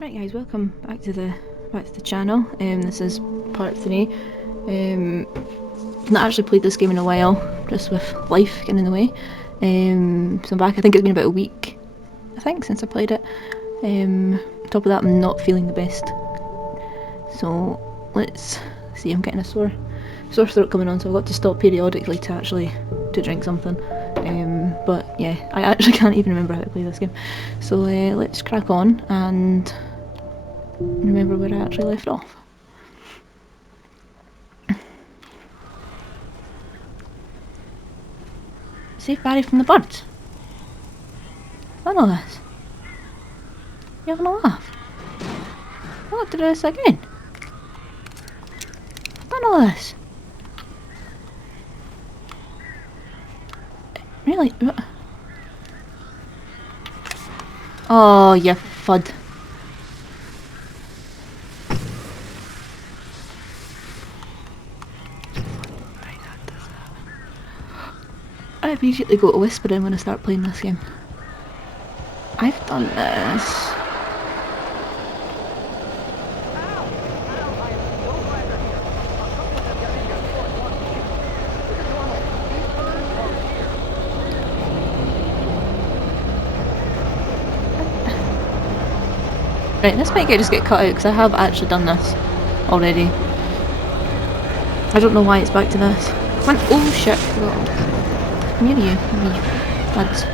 Right guys, welcome back to the channel. This is part 3. I've not actually played this game in a while, just with life getting in the way. So I'm back. I think it's been about a week, I think, since I played it. On top of that, I'm not feeling the best. So let's see. I'm getting a sore throat coming on, so I've got to stop periodically to drink something. But yeah, I actually can't even remember how to play this game. So let's crack on and remember where I actually left off. Save Barry from the birds. I know this. You having a laugh? I want to do this again. I know this. Really? Oh, you fud. I immediately go to whispering when I start playing this game. I've done this. Right, this might just get cut out because I have actually done this already. I don't know why it's back to this. Oh shit. Whoa. Near you, buds.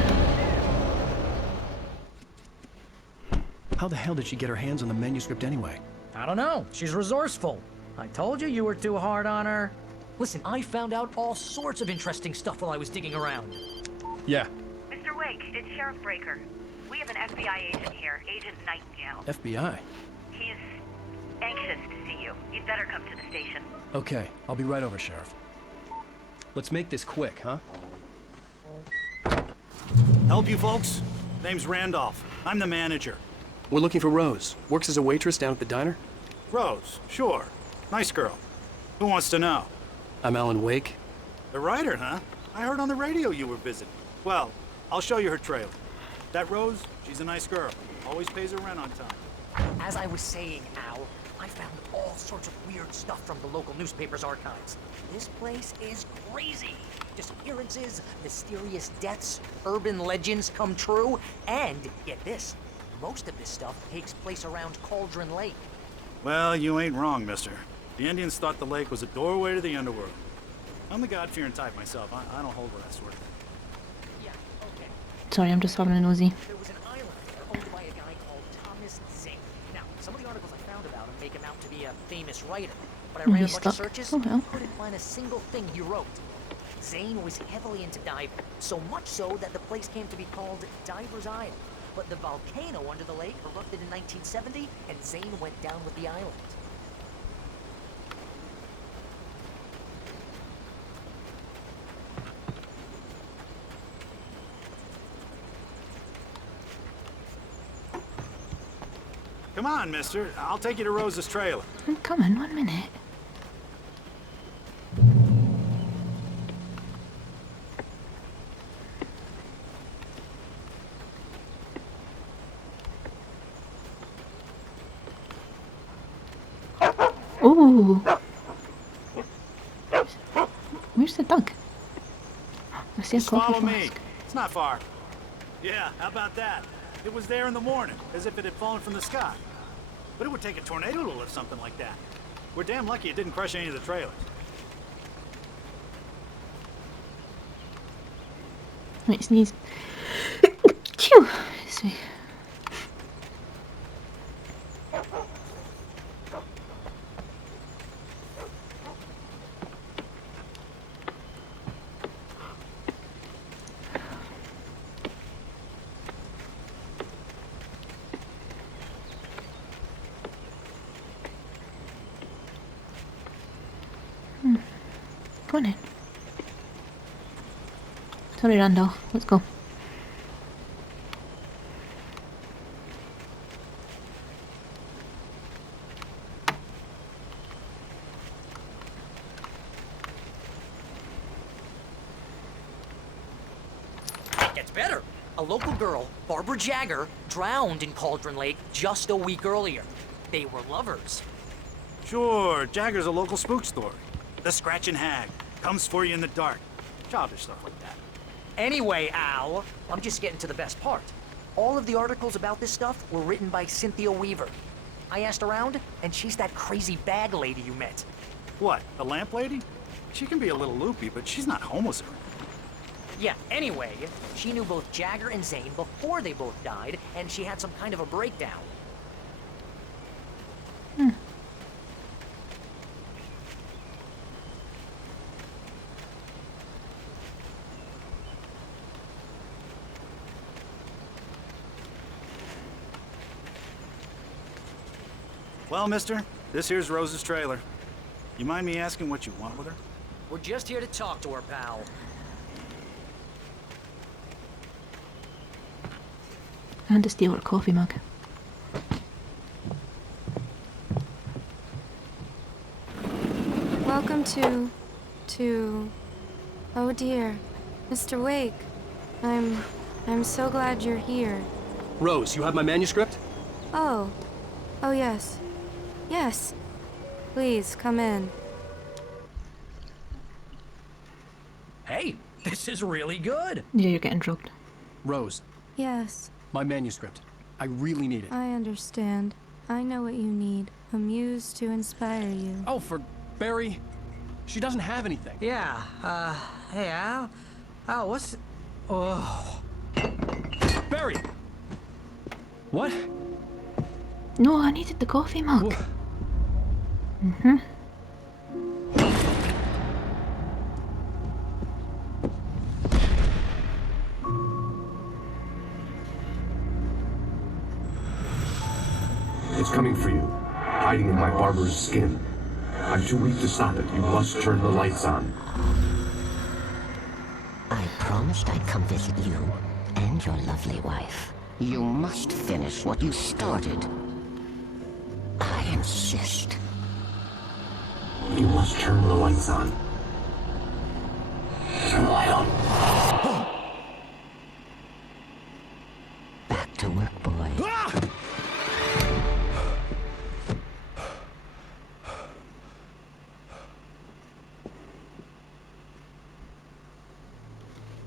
How the hell did she get her hands on the manuscript anyway? I don't know. She's resourceful. I told you were too hard on her. Listen, I found out all sorts of interesting stuff while I was digging around. Yeah. Mr. Wake, it's Sheriff Breaker. We have an FBI agent here, Agent Nightingale. FBI? He's anxious to see you. You'd better come to the station. Okay, I'll be right over, Sheriff. Let's make this quick, huh? Help you folks? Name's Randolph. I'm the manager. We're looking for Rose. Works as a waitress down at the diner. Rose, sure. Nice girl. Who wants to know? I'm Alan Wake. The writer, huh? I heard on the radio you were visiting. Well, I'll show you her trailer. That Rose, she's a nice girl. Always pays her rent on time. As I was saying, Al, I found all sorts of weird stuff from the local newspaper's archives. This place is crazy. Disappearances, mysterious deaths, urban legends come true, and, get this, most of this stuff takes place around Cauldron Lake. Well, you ain't wrong, mister. The Indians thought the lake was a doorway to the underworld. I'm the God-fearing type myself. I don't hold with that sort of thing. Yeah, okay. Sorry, I'm just having a nosy. There was an island there owned by a guy called Thomas Zane. Now, some of the articles I found about him make him out to be a famous writer, but I ran a He's bunch of stuck. searches Oh well. couldn't find a single thing he wrote. Zane was heavily into diving, so much so that the place came to be called Diver's Isle. But the volcano under the lake erupted in 1970, and Zane went down with the island. Come on, mister. I'll take you to Rose's trailer. I'm coming, 1 minute. Ooh. Where's the dog? I see a Just coffee follow me. flask. It's not far. Yeah, how about that? It was there in the morning, as if it had fallen from the sky. But it would take a tornado to lift something like that. We're damn lucky it didn't crush any of the trailers. Right, sneeze. Phew. Sorry. Go on in. Sorry, Randolph. Let's go. It gets better. A local girl, Barbara Jagger, drowned in Cauldron Lake just a week earlier. They were lovers. Sure, Jagger's a local spook story. The Scratching Hag comes for you in the dark. Childish stuff like that. Anyway, Al, I'm just getting to the best part. All of the articles about this stuff were written by Cynthia Weaver. I asked around, and she's that crazy bag lady you met. What, the lamp lady? She can be a little loopy, but she's not homeless or anything. Yeah, anyway, she knew both Jagger and Zane before they both died, and she had some kind of a breakdown. Well, mister, this here's Rose's trailer. You mind me asking what you want with her? We're just here to talk to her, pal. And to steal her coffee mug. Welcome to... Oh dear. Mr. Wake. I'm so glad you're here. Rose, you have my manuscript? Oh. Oh yes. Yes. Please, come in. Hey, this is really good. Yeah, you're getting drugged. Rose, Yes, my manuscript. I really need it. I understand. I know what you need. A muse to inspire you. Oh, for Barry? She doesn't have anything. Yeah, hey, Al? Al, what's... Oh... Barry! What? No, I needed the coffee mug. Wha- It's coming for you, hiding in my barber's skin. I'm too weak to stop it. You must turn the lights on. I promised I'd come visit you and your lovely wife. You must finish what you started. I insist. You must turn the lights on. Turn the light on. Back to work, boy.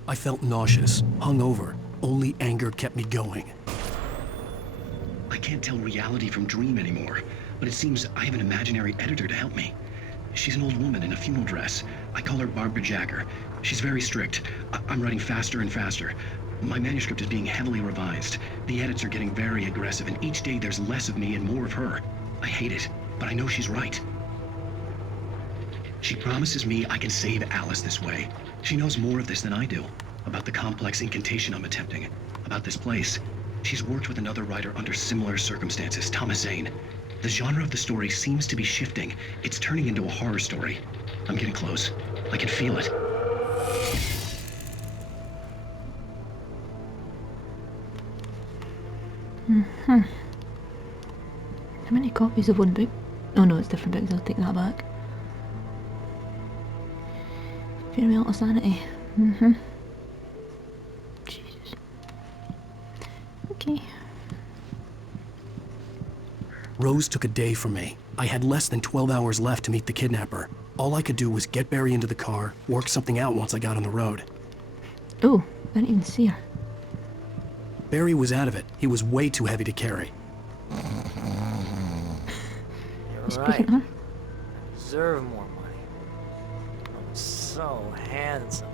I felt nauseous, hungover. Only anger kept me going. I can't tell reality from dream anymore, but it seems I have an imaginary editor to help me. She's an old woman in a funeral dress. I call her Barbara Jagger. She's very strict. I'm writing faster and faster. My manuscript is being heavily revised. The edits are getting very aggressive, and each day there's less of me and more of her. I hate it, but I know she's right. She promises me I can save Alice this way. She knows more of this than I do. About the complex incantation I'm attempting. About this place. She's worked with another writer under similar circumstances, Thomas Zane. The genre of the story seems to be shifting. It's turning into a horror story. I'm getting close. I can feel it. How many copies of one book? Oh no, it's different books, I'll take that back. Farewell to Sanity. Jesus. Okay. Rose took a day from me. I had less than 12 hours left to meet the kidnapper. All I could do was get Barry into the car, work something out once I got on the road. Oh, I didn't even see her. Barry was out of it. He was way too heavy to carry. You're Speaking right. of her. Deserve more money. I'm so handsome.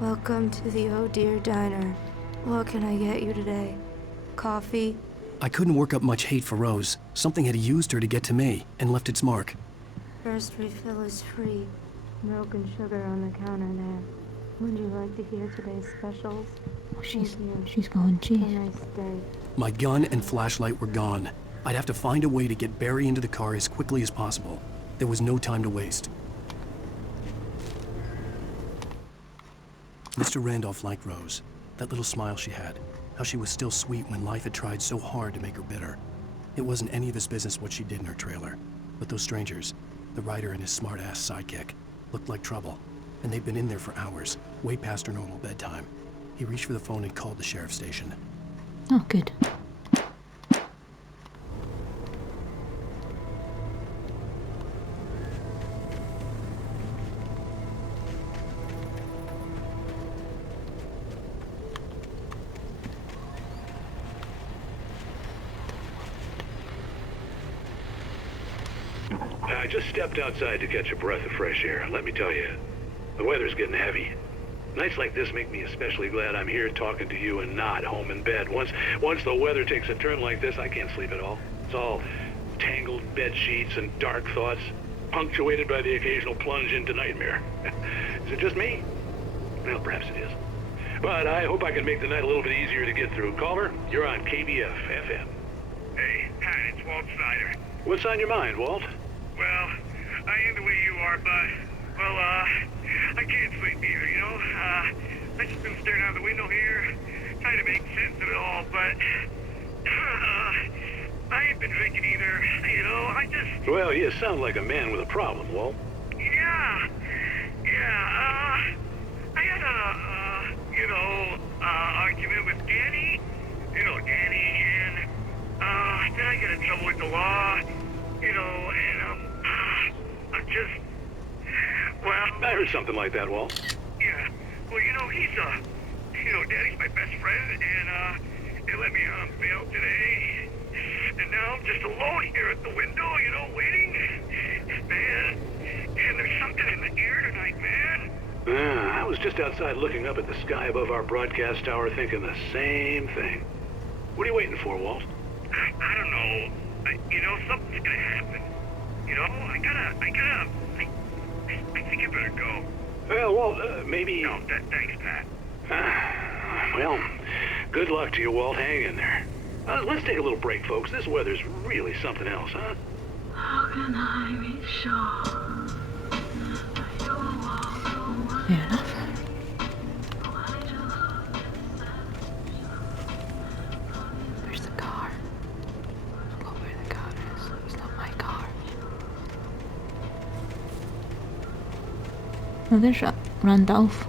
Welcome to the Oh Dear Diner. What can I get you today? Coffee? I couldn't work up much hate for Rose. Something had used her to get to me and left its mark. First refill is free. Milk and sugar on the counter there. Would you like to hear today's specials? Oh, she's Thank you. she's gone. Have a Jeez. nice day. My gun and flashlight were gone. I'd have to find a way to get Barry into the car as quickly as possible. There was no time to waste. Mr. Randolph liked Rose. That little smile she had. How she was still sweet when life had tried so hard to make her bitter. It wasn't any of his business what she did in her trailer. But those strangers, the writer and his smart-ass sidekick, looked like trouble. And they'd been in there for hours, way past her normal bedtime. He reached for the phone and called the sheriff's station. Oh, good. I just stepped outside to catch a breath of fresh air. Let me tell you, the weather's getting heavy. Nights like this make me especially glad I'm here talking to you and not home in bed. Once the weather takes a turn like this, I can't sleep at all. It's all tangled bed sheets and dark thoughts, punctuated by the occasional plunge into nightmare. Is it just me? Well, perhaps it is. But I hope I can make the night a little bit easier to get through. Caller, you're on KBF FM. Hey, hi, it's Walt Snyder. What's on your mind, Walt? Well, I am the way you are, but, well, I can't sleep either, you know? I just been staring out the window here, trying to make sense of it all, but, I ain't been drinking either, you know? I just... Well, you sound like a man with a problem, Walt. Yeah, I had argument with Danny, and, then I got in trouble with the law, and, I'm just, well... I heard something like that, Walt. Yeah, well, he's, Daddy's my best friend, and, they let me on bail today, and now I'm just alone here at the window, waiting, man, and there's something in the air tonight, man. I was just outside looking up at the sky above our broadcast tower thinking the same thing. What are you waiting for, Walt? I don't know. Something's gonna happen. I think I better go. Well, Walt, maybe... No, thanks, Pat. Well, good luck to you, Walt. Hang in there. Let's take a little break, folks. This weather's really something else, huh? How can I be sure? Fair enough. Where's the car? I forgot where the car is. It's not my car. Oh, there's Randolph.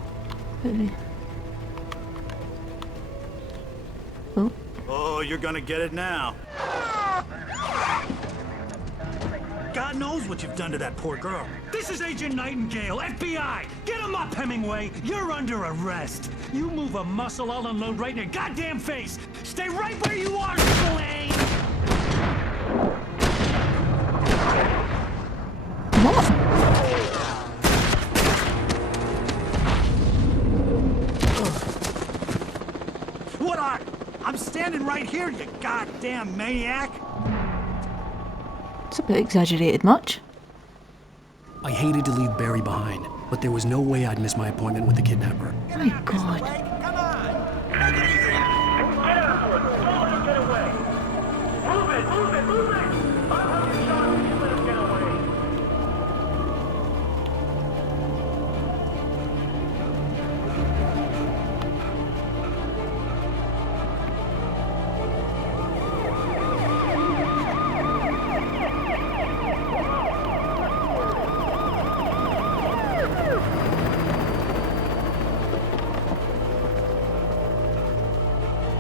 Oh. Oh, you're gonna get it now. God knows what you've done to that poor girl. This is Agent Nightingale, FBI! Get him up, Hemingway! You're under arrest! You move a muscle, I'll unload right in your goddamn face! Stay right where you are, Slane! What are? I'm standing right here, you goddamn maniac! It's a bit exaggerated much. I hated to leave Barry behind, but there was no way I'd miss my appointment with the kidnapper. My God. Come on! Take it easy! Get out! Don't get away! Move it! Move it! Move it! I'll have you shot if you let him get away!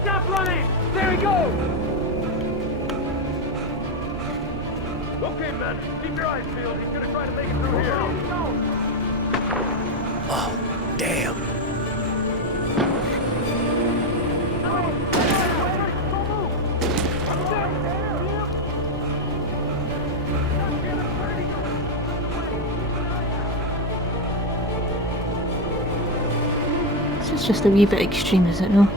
Stop running! There he goes! Okay, men, keep your eyes peeled. He's gonna try to make it through here. Oh, damn. This is just a wee bit extreme, is it, no?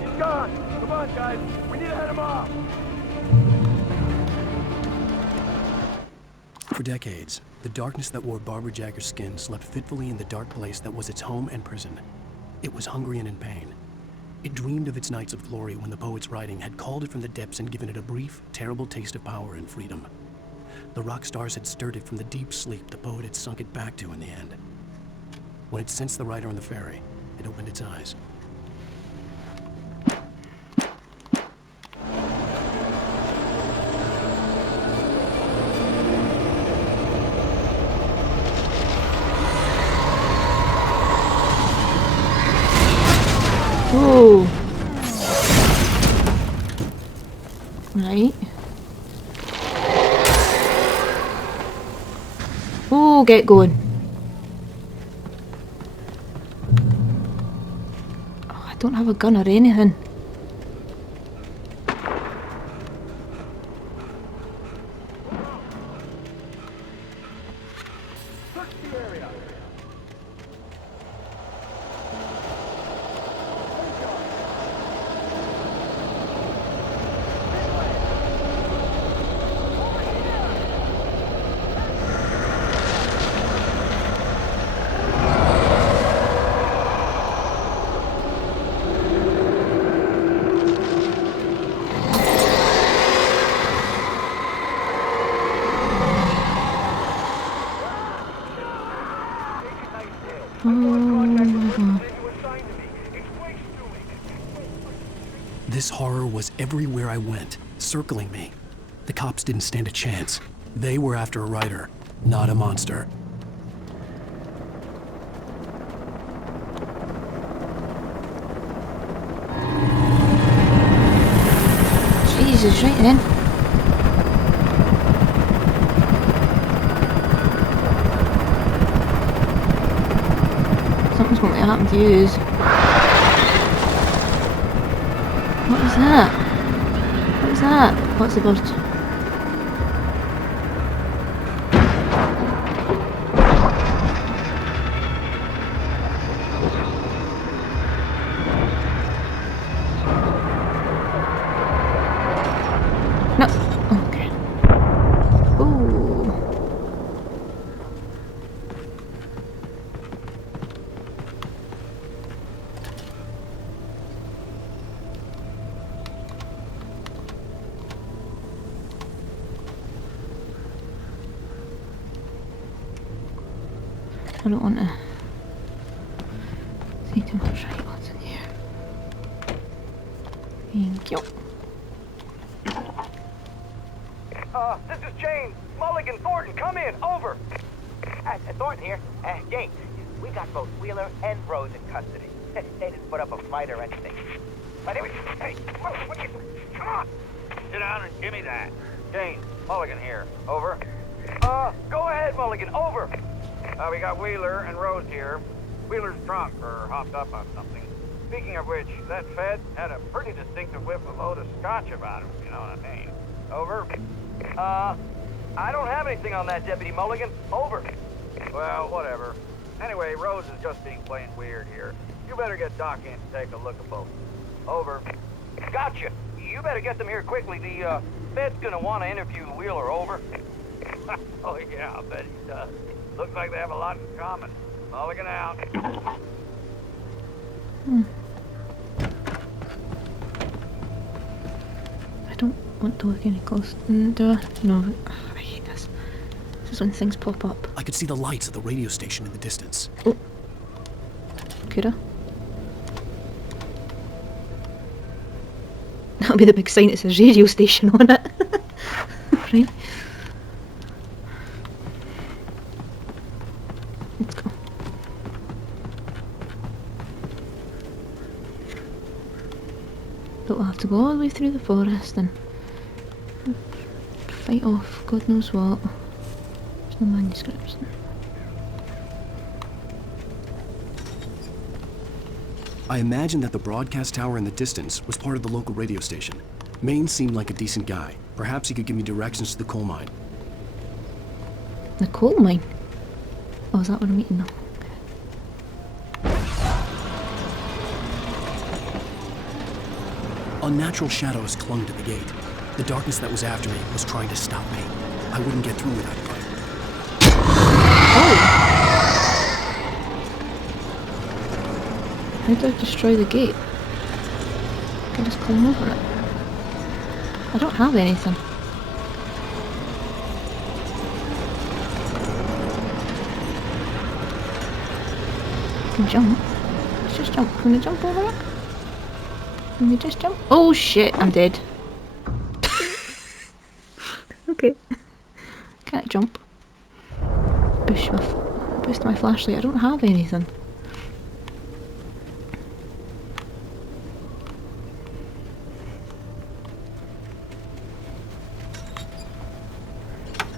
He's gone! Come on, guys! We need to head him off! For decades, the darkness that wore Barbara Jagger's skin slept fitfully in the dark place that was its home and prison. It was hungry and in pain. It dreamed of its nights of glory when the poet's writing had called it from the depths and given it a brief, terrible taste of power and freedom. The rock stars had stirred it from the deep sleep the poet had sunk it back to in the end. When it sensed the rider on the ferry, it opened its eyes. Whoa! Right. Oh, get going. Oh, I don't have a gun or anything. This horror was everywhere I went, circling me. The cops didn't stand a chance. They were after a writer, not a monster. Jesus, right then. Something's going to happen to you. What is that? What is that? What's the bird? No. Okay. Ooh. I don't want to see too much. Right, what's in here? Thank you. This is James. Mulligan, Thornton, come in. Over. Thornton here. James, we got both Wheeler and Rose in custody. They didn't put up a fight or anything. But anyway, hey, what are you... Come on. Sit down and give me that. James, Mulligan here. Over. Go ahead, Mulligan. Over. We got Wheeler and Rose here. Wheeler's drunk or hopped up on something. Speaking of which, that Fed had a pretty distinctive whiff of load of scotch about him, you know what I mean. Over. I don't have anything on that, Deputy Mulligan. Over. Well, whatever. Anyway, Rose is just being plain weird here. You better get Doc in to take a look at both. Over. Gotcha. You better get them here quickly. The, Fed's gonna want to interview Wheeler. Over. Oh, yeah, I bet he does. Looks like they have a lot in common. Mulligan out. I don't want to look any close. Do I? No. I hate this. This is when things pop up. I could see the lights of the radio station in the distance. Oh. Coulda. That'll be the big sign that says radio station on it. Right. Let's go. But we'll have to go all the way through the forest and fight off God knows what. There's no manuscripts. I imagined that the broadcast tower in the distance was part of the local radio station. Maine seemed like a decent guy. Perhaps he could give me directions to the coal mine. The coal mine? Oh, is that what I'm eating now? Unnatural shadows clung to the gate. The darkness that was after me was trying to stop me. I wouldn't get through without a fight. Oh! How do I destroy the gate? I can just climb over it. I don't have anything. I can jump. Let's just jump. Can we jump over it? Can we just jump? Oh shit, I'm dead. Okay. Can't jump. Boost my flashlight. I don't have anything.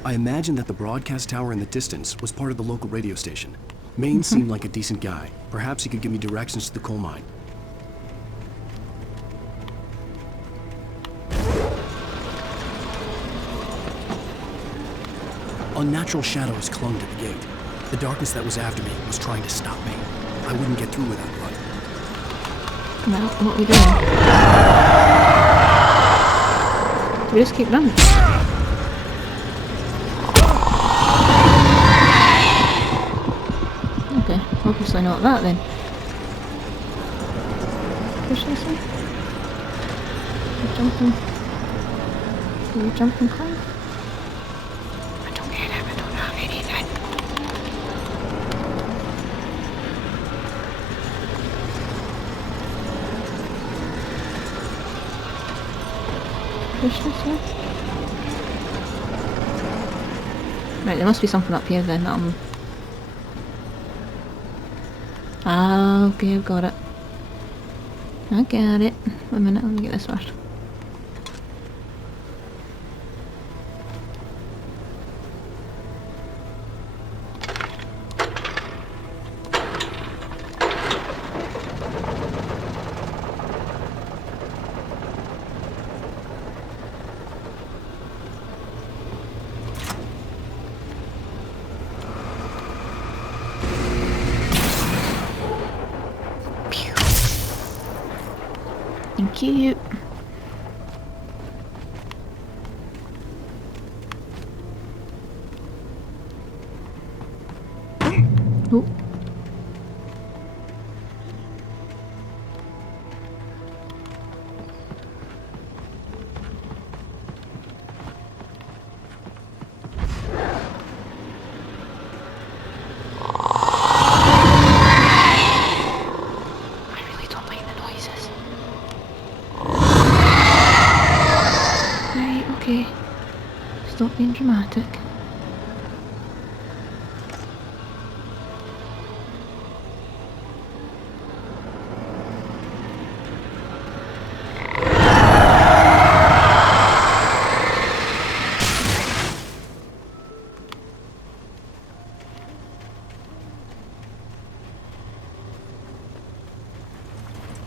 I imagined that the broadcast tower in the distance was part of the local radio station. Maine seemed like a decent guy. Perhaps he could give me directions to the coal mine. Unnatural shadows clung to the gate. The darkness that was after me was trying to stop me. I wouldn't get through without blood. Well, what are we doing? We just keep running. Okay, obviously not that then. Push this one. Jumping. Can you jump and climb? I don't get it, I don't have anything. Push this way. Right, there must be something up here then that I'm... Ah, okay, I've got it. I got it. Wait a minute, let me get this first. Thank you. Oh. Okay, stop being dramatic.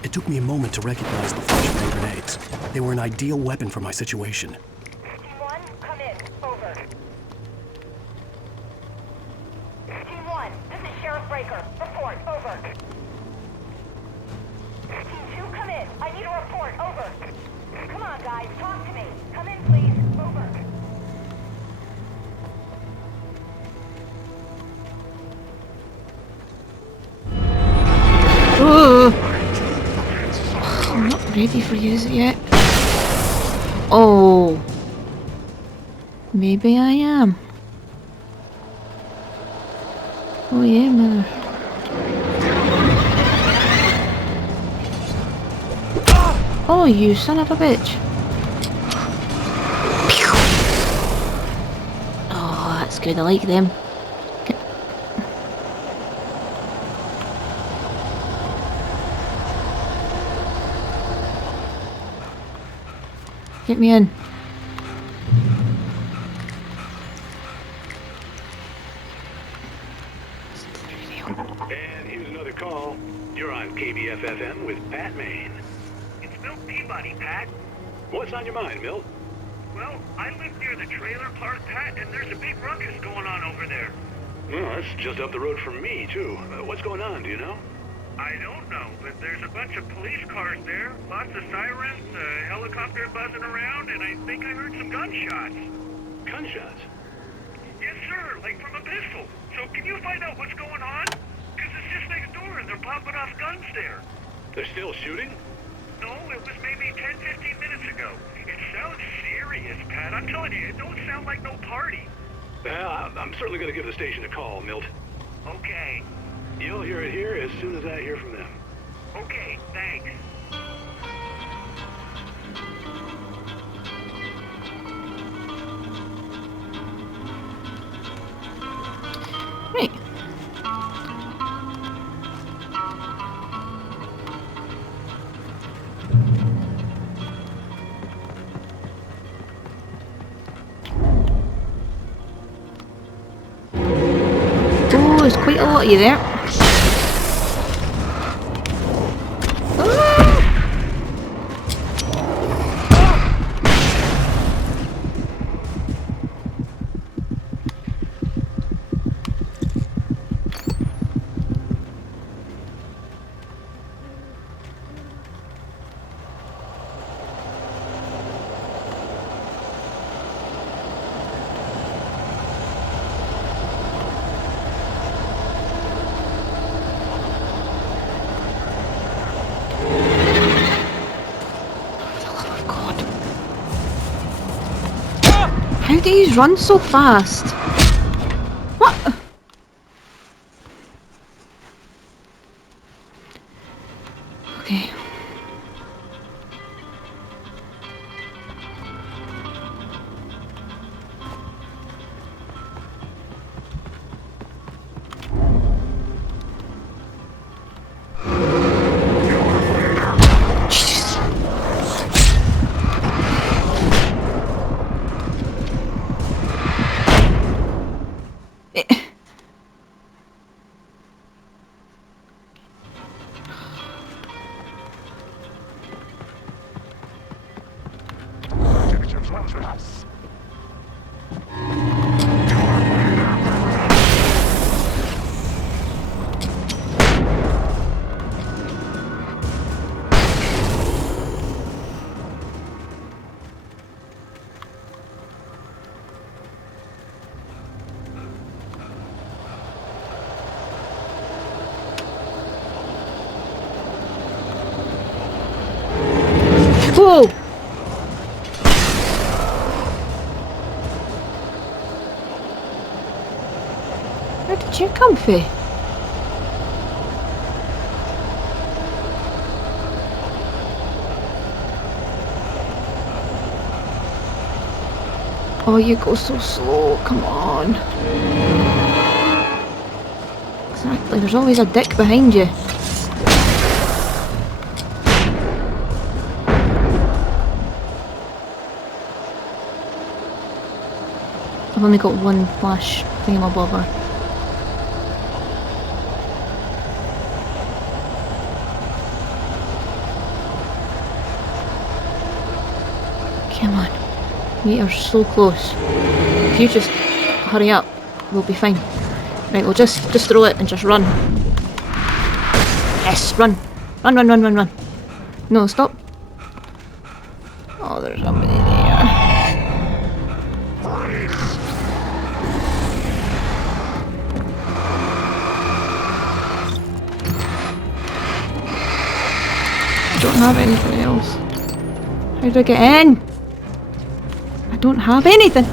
It took me a moment to recognize the flashbang grenades. They were an ideal weapon for my situation. Team 1, come in. Over. Team 1, this is Sheriff Breaker. Report. Over. Team 2, come in. I need a report. Over. Come on, guys. Talk to me. Come in, please. Over. Ooh. I'm not ready for you yet. Oh. Maybe I am. Oh yeah, mother. Oh, you son of a bitch. Oh, that's good. I like them. Get me in. And here's another call. You're on KBFFM with Pat Maine. It's Milt Peabody, Pat. What's on your mind, Milt? Well, I live near the trailer park, Pat, and there's a big ruckus going on over there. Well, that's just up the road from me, too. What's going on, do you know? I don't know, but there's a bunch of police cars there, lots of sirens, a helicopter buzzing around, and I think I heard some gunshots. Gunshots? Yes, sir, like from a pistol. So can you find out what's going on? Because it's just next door and they're popping off guns there. They're still shooting? No, it was maybe 10, 15 minutes ago. It sounds serious, Pat. I'm telling you, it don't sound like no party. Well, I'm certainly going to give the station a call, Milt. Okay. You'll hear it here as soon as I hear from them. Okay, thanks. Right. there's quite a lot of you there. How do you run so fast? What? Okay. Whoa! Where did you come from? Oh, you go so slow, come on. Exactly, there's always a dick behind you. I've only got one flash thingamabobber. Come on. We are so close. If you just hurry up, we'll be fine. Right, we'll just throw it and just run. Yes, run. Run, run, run, run, run. No, stop. Oh, there's somebody there. I don't have anything else. How do I get in? I don't have anything.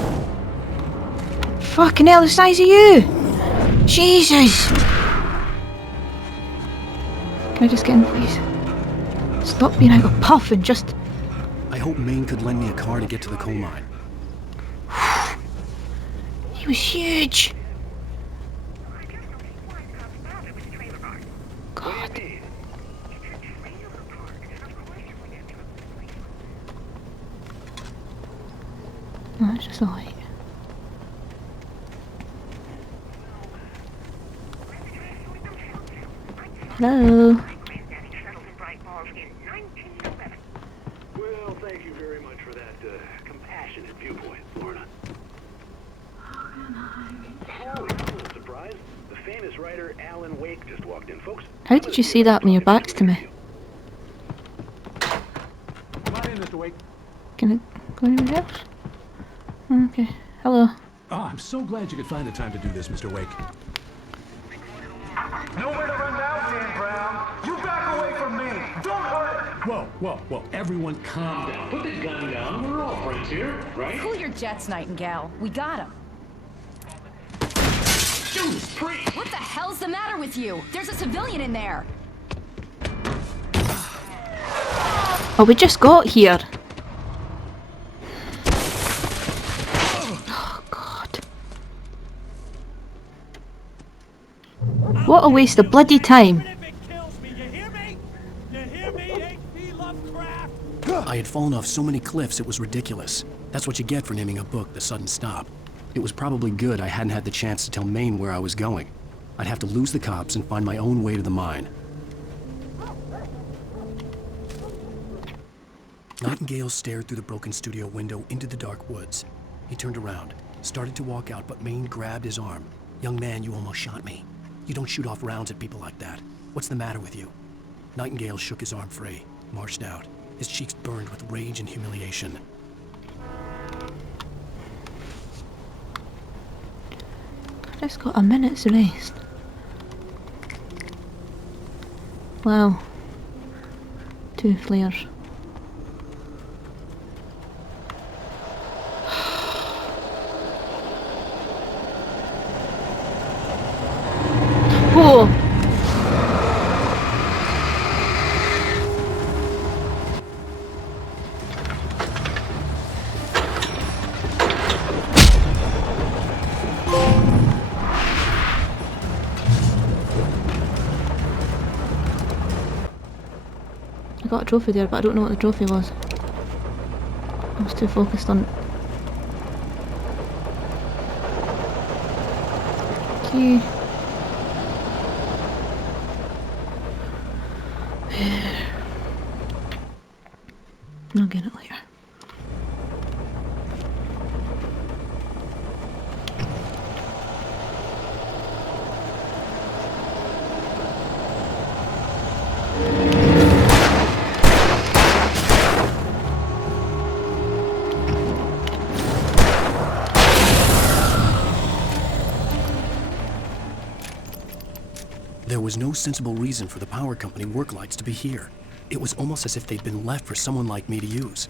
Fucking hell, the size of you! Jesus! Can I just get in, please? Stop being out of puff and just... I hope Maine could lend me a car to get to the coal mine. He was huge! God. No, it's just a light. Hello? Well, thank you very much for that compassionate viewpoint, Lorna. Oh, that's a surprise. The famous writer Alan Wake just walked in, folks. How did you see that when your back's to me? Come on in, Mr. Wake. Can I go anywhere else? Okay. Hello. Oh, I'm so glad you could find the time to do this, Mr. Wake. Nowhere to run now, Dan Brown. You back away from me. Don't hurt it. Whoa, whoa, whoa. Everyone calm down. Put the gun down. We're all friends here, right? Cool your jets, Nightingale. We got him. Judas Priest! What the hell's the matter with you? There's a civilian in there. Oh, we just got here. Oh, God. What a waste of bloody time. I had fallen off so many cliffs it was ridiculous. That's what you get for naming a book The Sudden Stop. It was probably good I hadn't had the chance to tell Maine where I was going. I'd have to lose the cops and find my own way to the mine. Nightingale stared through the broken studio window into the dark woods. He turned around, started to walk out, but Maine grabbed his arm. "Young man, you almost shot me. You don't shoot off rounds at people like that. What's the matter with you?" Nightingale shook his arm free, marched out. His cheeks burned with rage and humiliation. I just got a minute's rest. Wow. 2 flares. Whoa! I got a trophy there, but I don't know what the trophy was. I was too focused on... Key. I'll get it later. There was no sensible reason for the power company work lights to be here. It was almost as if they'd been left for someone like me to use.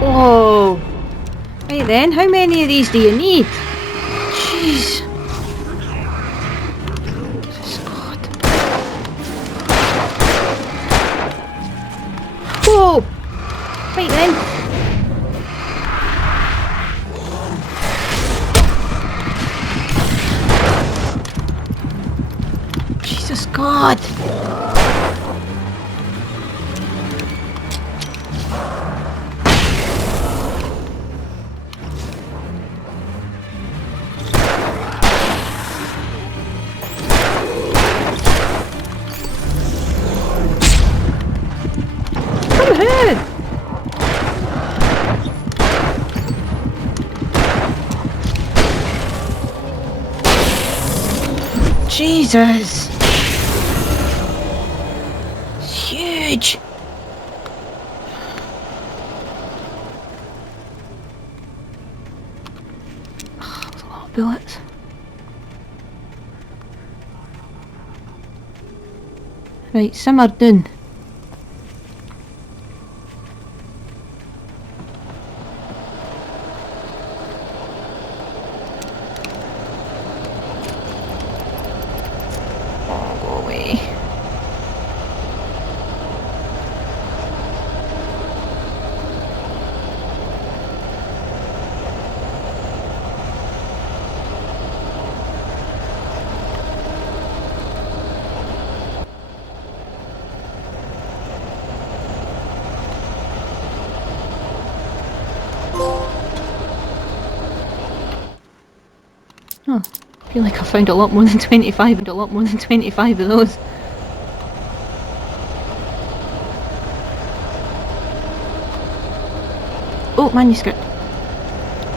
Whoa! Right then, how many of these do you need? Jeez. Jesus God. Whoa! Right then. Jesus God. Jesus! It's huge! Oh, that's a lot of bullets. Right, simmer down. Oh, I feel like I found a lot more than 25 and a lot more than 25 of those. Oh, manuscript.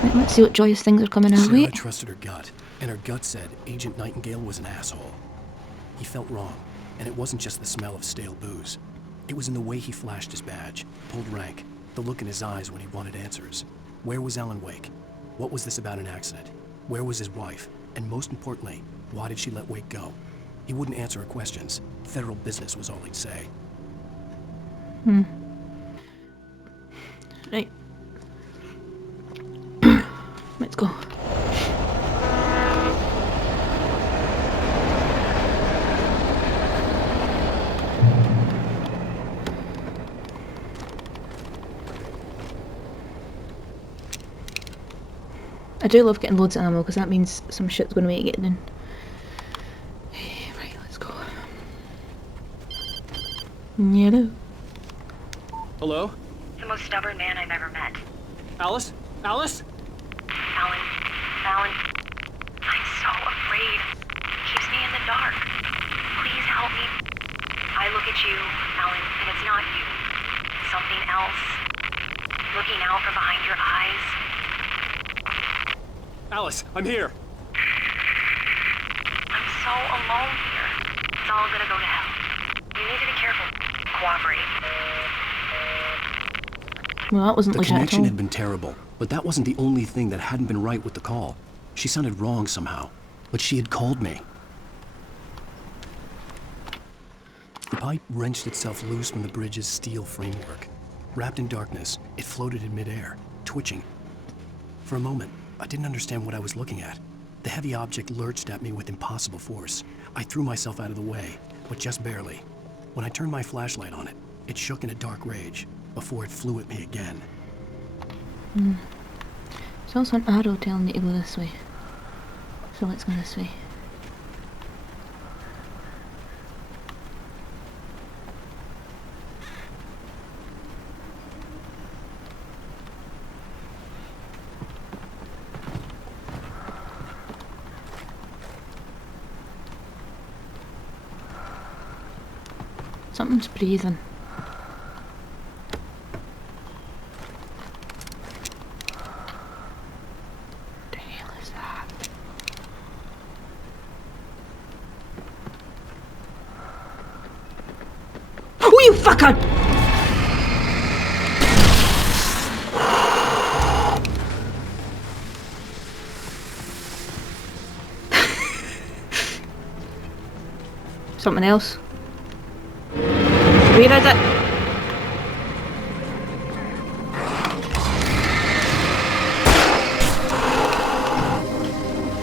Right, let's see what joyous things are coming our way. Sarah trusted her gut, and her gut said Agent Nightingale was an asshole. He felt wrong, and it wasn't just the smell of stale booze. It was in the way he flashed his badge, pulled rank, the look in his eyes when he wanted answers. Where was Alan Wake? What was this about an accident? Where was his wife? And most importantly, why did she let Wake go? He wouldn't answer her questions. Federal business was all he'd say. Right. Let's go. I do love getting loads of ammo because that means some shit's going to make it getting in. Right, let's go. Hello. Hello? The most stubborn man I've ever met. Alice? Alice? Alan. Alan. I'm so afraid. Keeps me in the dark. Please help me. I look at you, Alan, and it's not you. Something else. Looking out from behind your eyes. Alice, I'm here. I'm so alone here. It's all gonna go to hell. You need to be careful. Cooperate. Well, that wasn't The legit at connection all. had been terrible, but that wasn't the only thing that hadn't been right with the call. She sounded wrong somehow, but she had called me. The pipe wrenched itself loose from the bridge's steel framework. Wrapped in darkness, it floated in midair, twitching. For a moment, I didn't understand what I was looking at. The heavy object lurched at me with impossible force. I threw myself out of the way, but just barely. When I turned my flashlight on it, it shook in a dark rage before it flew at me again. There's also an arrow telling me to go this way. So let's go this way. Something's breathing. What the hell is that? Oh, you fucker! Something else. Where is it?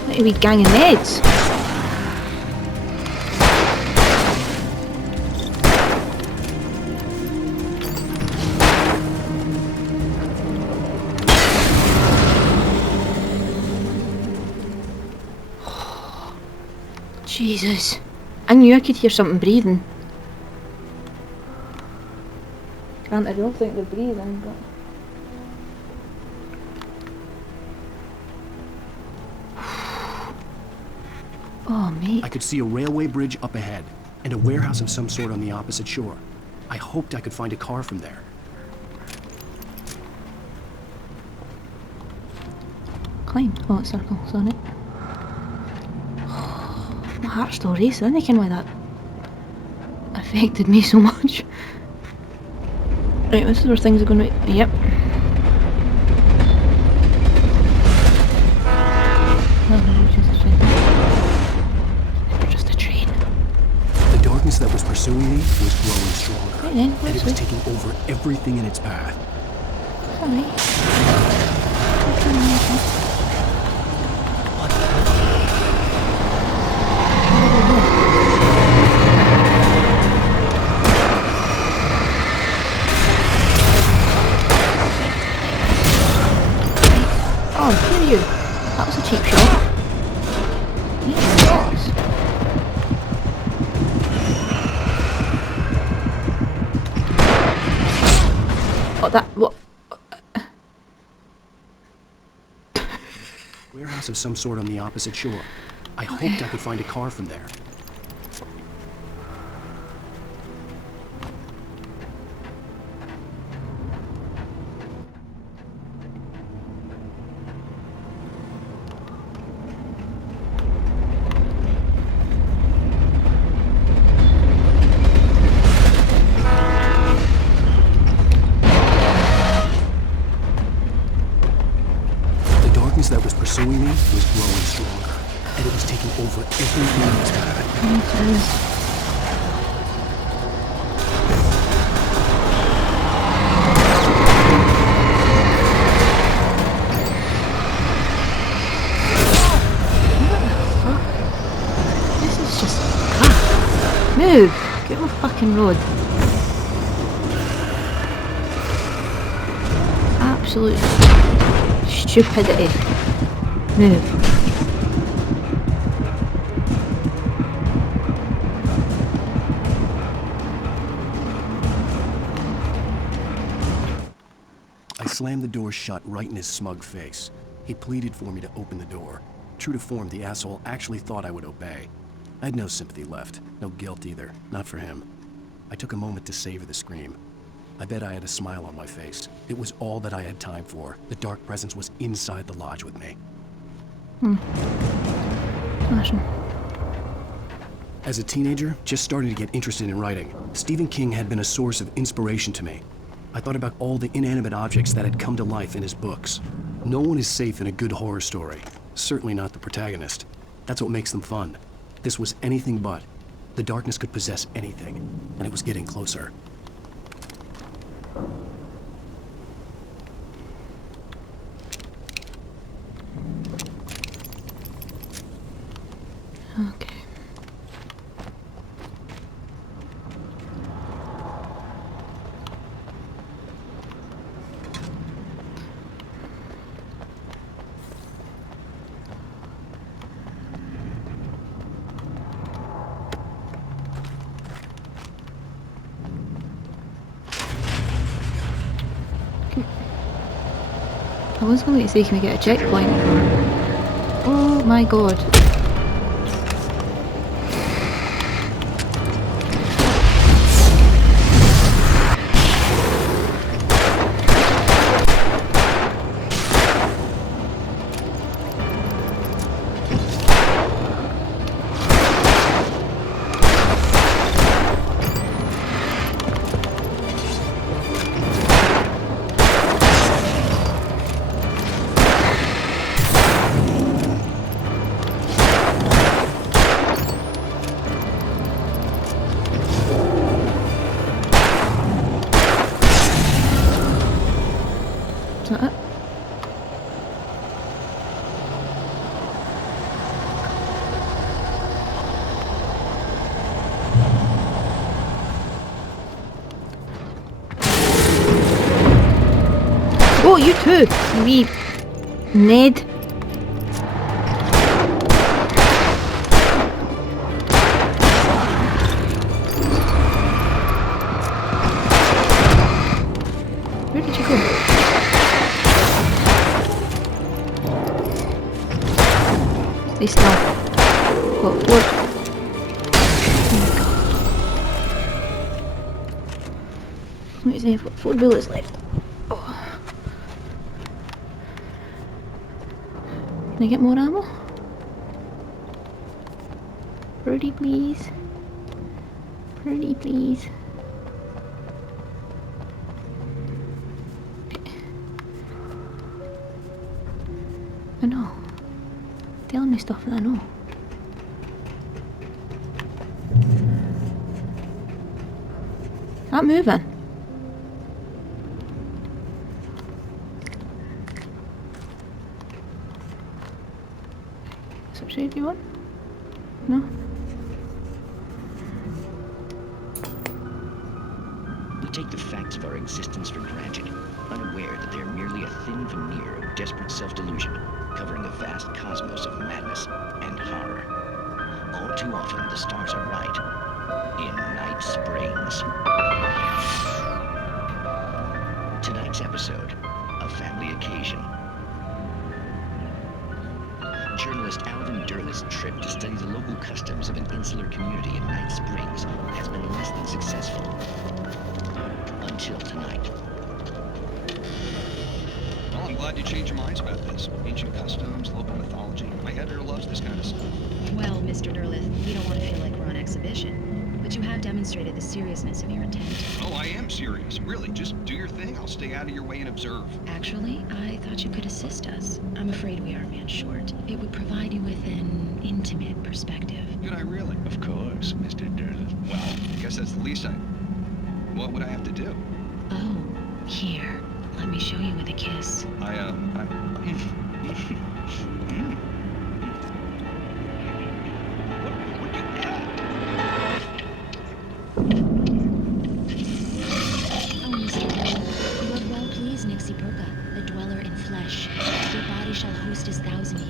What are we ganging meds? Jesus. I knew I could hear something breathing. I don't think they're breathing, but... Oh, mate. I could see a railway bridge up ahead, and a warehouse of some sort on the opposite shore. I hoped I could find a car from there. Climb. Oh, it's circles on it. My heart's still racing. I don't know why that affected me so much. Right, this is where things are going to... Yep. Just a train. The darkness that was pursuing me was growing stronger, Right then, and it was taking over everything in its path. Alright. Oh, hear you. That was a cheap shot. Yes. Oh, that... What? Warehouse of some sort on the opposite shore. I hoped I could find a car from there. That was pursuing me was growing stronger, and it was taking over everything in its path. This is just crap. Move! Get off the fucking road. Absolute stupidity. Move. I slammed the door shut right in his smug face. He pleaded for me to open the door. True to form, the asshole actually thought I would obey. I had no sympathy left, no guilt either, not for him. I took a moment to savor the scream. I bet I had a smile on my face. It was all that I had time for. The dark presence was inside the lodge with me. Smashing. As a teenager, just starting to get interested in writing, Stephen King had been a source of inspiration to me. I thought about all the inanimate objects that had come to life in his books. No one is safe in a good horror story. Certainly not the protagonist. That's what makes them fun. This was anything but. The darkness could possess anything, and it was getting closer. Okay. I was going to say, can we get a checkpoint? Oh my god. Is that it? Oh, you too, you wee Ned. Where did you go? Stay still. Go forward. Let me see, I've got 4 bullets left. Oh. Can I get more ammo? Pretty please. Pretty please. I know. Telling me stuff that I know. Not moving. What shade do you want? No? We take the facts of our existence for granted, unaware that they are merely a thin veneer of desperate self-delusion, covering a vast cosmos of madness and horror. All too often, the stars are right. In Night Springs. Tonight's episode, a family occasion. Journalist Alvin Derleth's trip to study the local customs of an insular community in Night Springs has been less than successful. Until tonight. Well, I'm glad you changed your minds about this. Ancient customs, local mythology. My editor loves this kind of stuff. Well, Mr. Derleth, we don't want to feel like we're on exhibition, but you have demonstrated the seriousness of your intent. Oh, I am serious. Really, just do your thing. I'll stay out of your way and observe. Actually, I thought you could assist us. I'm afraid we are a man short. It would provide you with an intimate perspective. Could I really? Of course, Mr. Derleth. Well, I guess that's the least I... What would I have to do? Oh, here. Let me show you with a kiss. The dweller in flesh. Your body shall host his 1,000 young.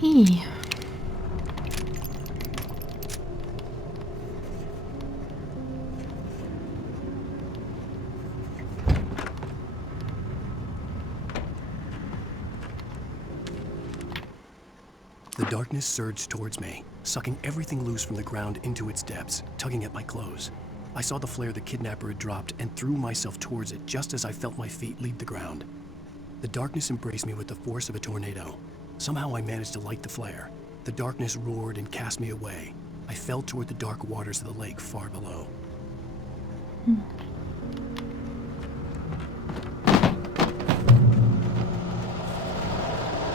Hey. The darkness surged towards me, sucking everything loose from the ground into its depths, tugging at my clothes. I saw the flare the kidnapper had dropped and threw myself towards it just as I felt my feet leave the ground. The darkness embraced me with the force of a tornado. Somehow I managed to light the flare. The darkness roared and cast me away. I fell toward the dark waters of the lake far below.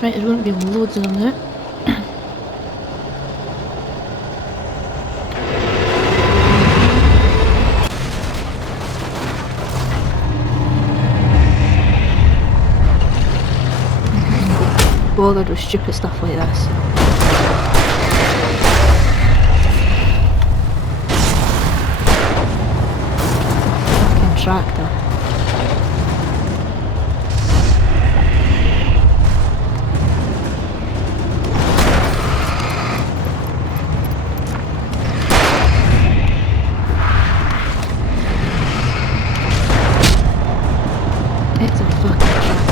Right, there's going to be loads of them now. Bothered with stupid stuff like this. Fucking tractor. It's a fucking tractor.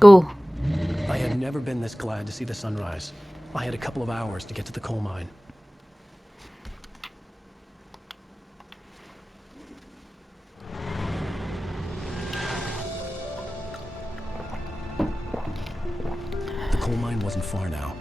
Go. I had never been this glad to see the sunrise. I had a couple of hours to get to the coal mine. The coal mine wasn't far now.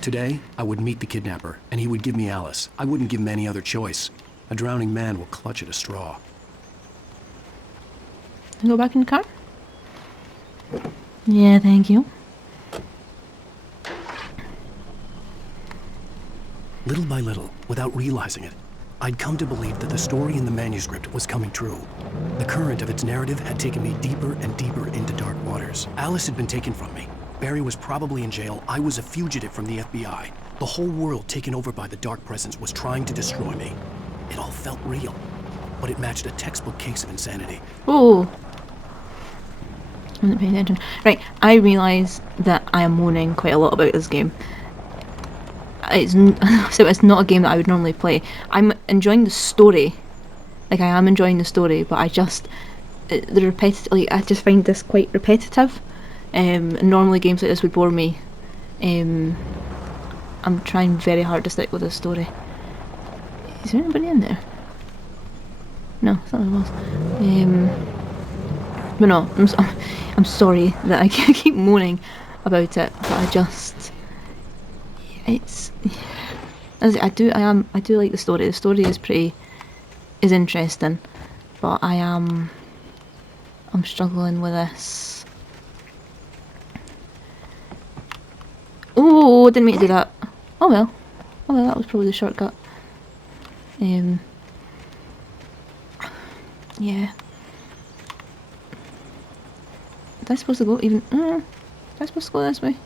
Today, I would meet the kidnapper, and he would give me Alice. I wouldn't give him any other choice. A drowning man will clutch at a straw. Go back in the car? Yeah, thank you. Little by little, without realizing it, I'd come to believe that the story in the manuscript was coming true. The current of its narrative had taken me deeper and deeper into dark waters. Alice had been taken from me. Barry was probably in jail. I was a fugitive from the FBI. The whole world taken over by the dark presence was trying to destroy me. It all felt real, but it matched a textbook case of insanity. Oh. I wasn't paying attention. Right, I realise that I am moaning quite a lot about this game. So it's not a game that I would normally play. I'm enjoying the story. Like, I am enjoying the story, but I just... the repetitive... Like, I just find this quite repetitive. Normally games like this would bore me. I'm trying very hard to stick with this story. Is there anybody in there? No, I thought there was. But no, I'm sorry that I keep moaning about it, but I just... It's... I do like the story. The story is interesting, but I'm struggling with this. Oh, didn't mean to do that. Oh well, that was probably the shortcut. Yeah. Was I supposed to go even? Was I supposed to go this way?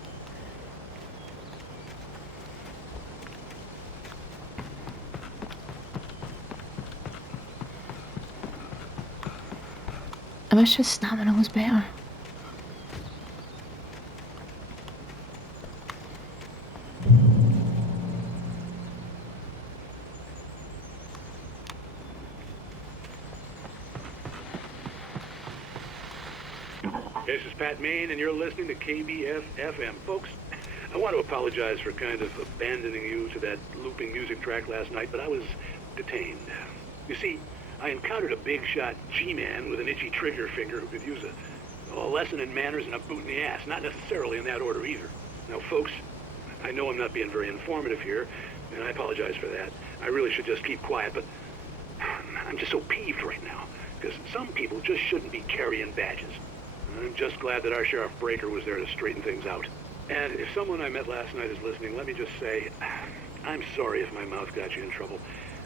I wish his stamina was better. This is Pat Main, and you're listening to KBF-FM. Folks, I want to apologize for kind of abandoning you to that looping music track last night, but I was detained. You see, I encountered a big-shot G-man with an itchy trigger finger who could use a lesson in manners and a boot in the ass. Not necessarily in that order either. Now, folks, I know I'm not being very informative here, and I apologize for that. I really should just keep quiet, but I'm just so peeved right now, because some people just shouldn't be carrying badges. I'm just glad that our Sheriff Breaker was there to straighten things out. And if someone I met last night is listening, let me just say, I'm sorry if my mouth got you in trouble.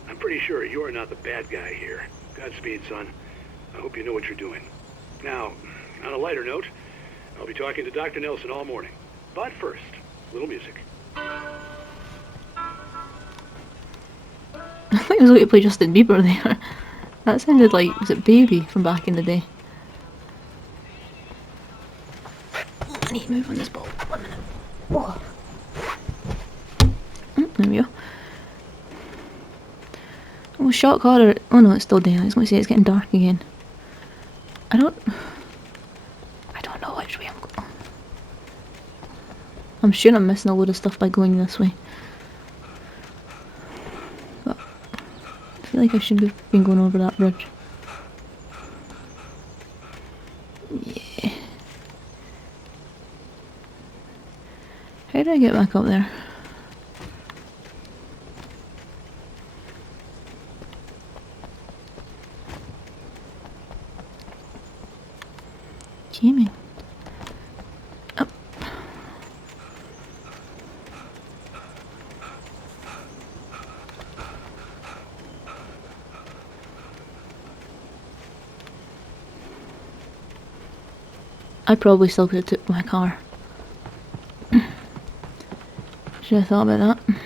I'm pretty sure you're not the bad guy here. Godspeed, son. I hope you know what you're doing. Now, on a lighter note, I'll be talking to Dr. Nelson all morning. But first, a little music. I think it was going to play Justin Bieber there. That sounded like, was it Baby from back in the day? I need to move on this ball. 1 minute. Oh. There we go. Oh, shock horror. Oh no, it's still day. I was going to say it's getting dark again. I don't know which way I'm going. I'm sure I'm missing a load of stuff by going this way. But I feel like I should have been going over that bridge. Yeah. How do I get back up there? Gaming. Up. I probably still could have took my car. Should have thought about that.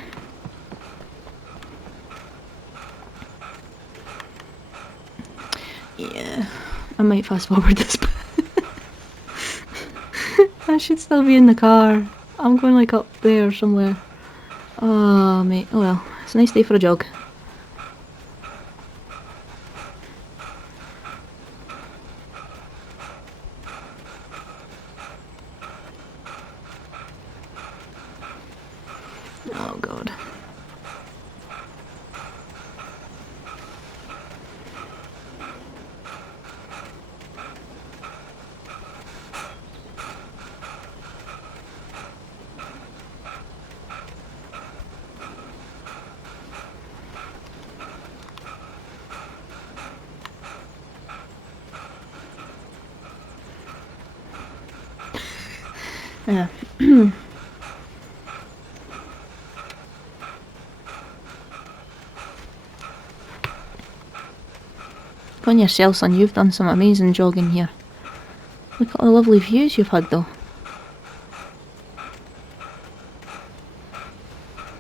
Yeah, I might fast forward this. I should still be in the car. I'm going like up there somewhere. Oh mate, oh well. It's a nice day for a jog. Oh god. Yeah. On yourself, son, you've done some amazing jogging here. Look at all the lovely views you've had though.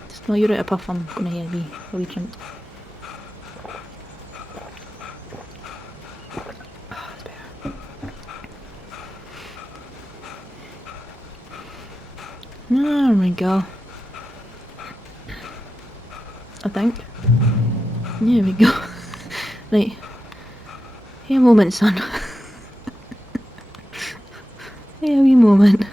Just know you're out of puff, I'm gonna hear a wee drink. Oh, that's better. There we go. I think. There we go. Right. Hey, a moment, son. Hey, a wee moment.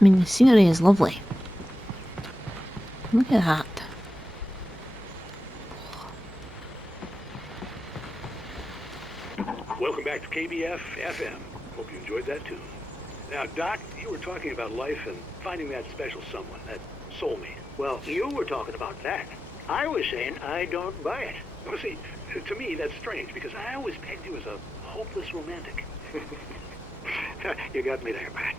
I mean, the scenery is lovely. Look at that. Welcome back to KBF FM. Hope you enjoyed that tune. Now, Doc, you were talking about life and finding that special someone, that soulmate. Well, you were talking about that. I was saying I don't buy it. Well, see, to me, that's strange, because I always pegged you as a hopeless romantic. You got me there, Pat.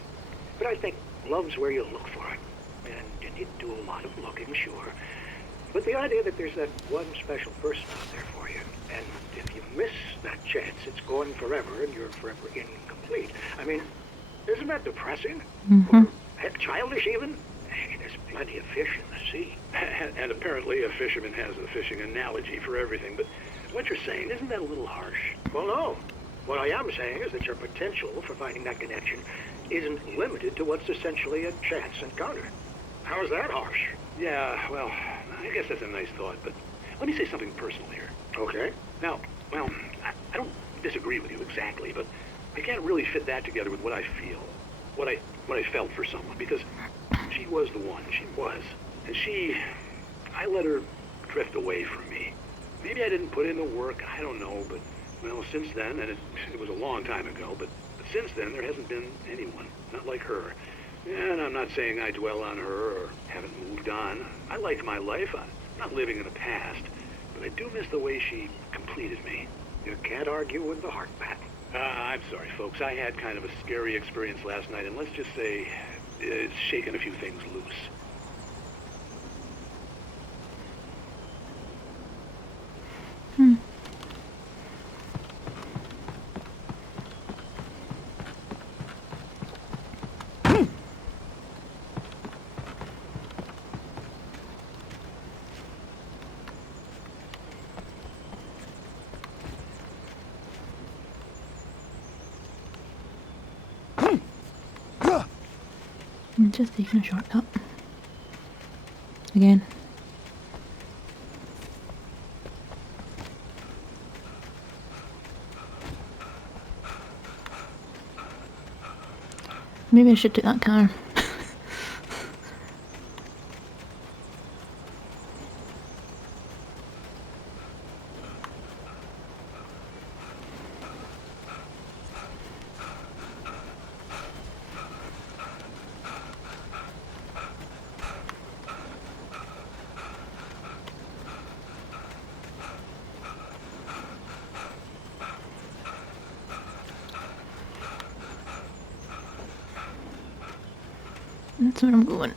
But I think love's where you look for it. And you need to do a lot of looking, sure. But the idea that there's that one special person out there for you, and if you miss that chance, it's gone forever, and you're forever incomplete. I mean, isn't that depressing? Or childish, even? Hey, there's plenty of fish in the sea. And apparently a fisherman has a fishing analogy for everything, but what you're saying, isn't that a little harsh? Well, no. What I am saying is that your potential for finding that connection isn't limited to what's essentially a chance encounter. How's that harsh? Yeah, well, I guess that's a nice thought, but let me say something personal here. Okay. Now, well, I don't disagree with you exactly, but I can't really fit that together with what I feel, what I felt for someone, because she was the one, she was. And I let her drift away from me. Maybe I didn't put in the work, I don't know, but, well, since then, and it was a long time ago, but since then, there hasn't been anyone, not like her. And I'm not saying I dwell on her or haven't moved on. I like my life. I'm not living in the past. But I do miss the way she completed me. You can't argue with the heart, Matt. I'm sorry, folks. I had kind of a scary experience last night, and let's just say it's shaken a few things loose. I'm just taking a shortcut. Again. Maybe I should take that car. That's where I'm going.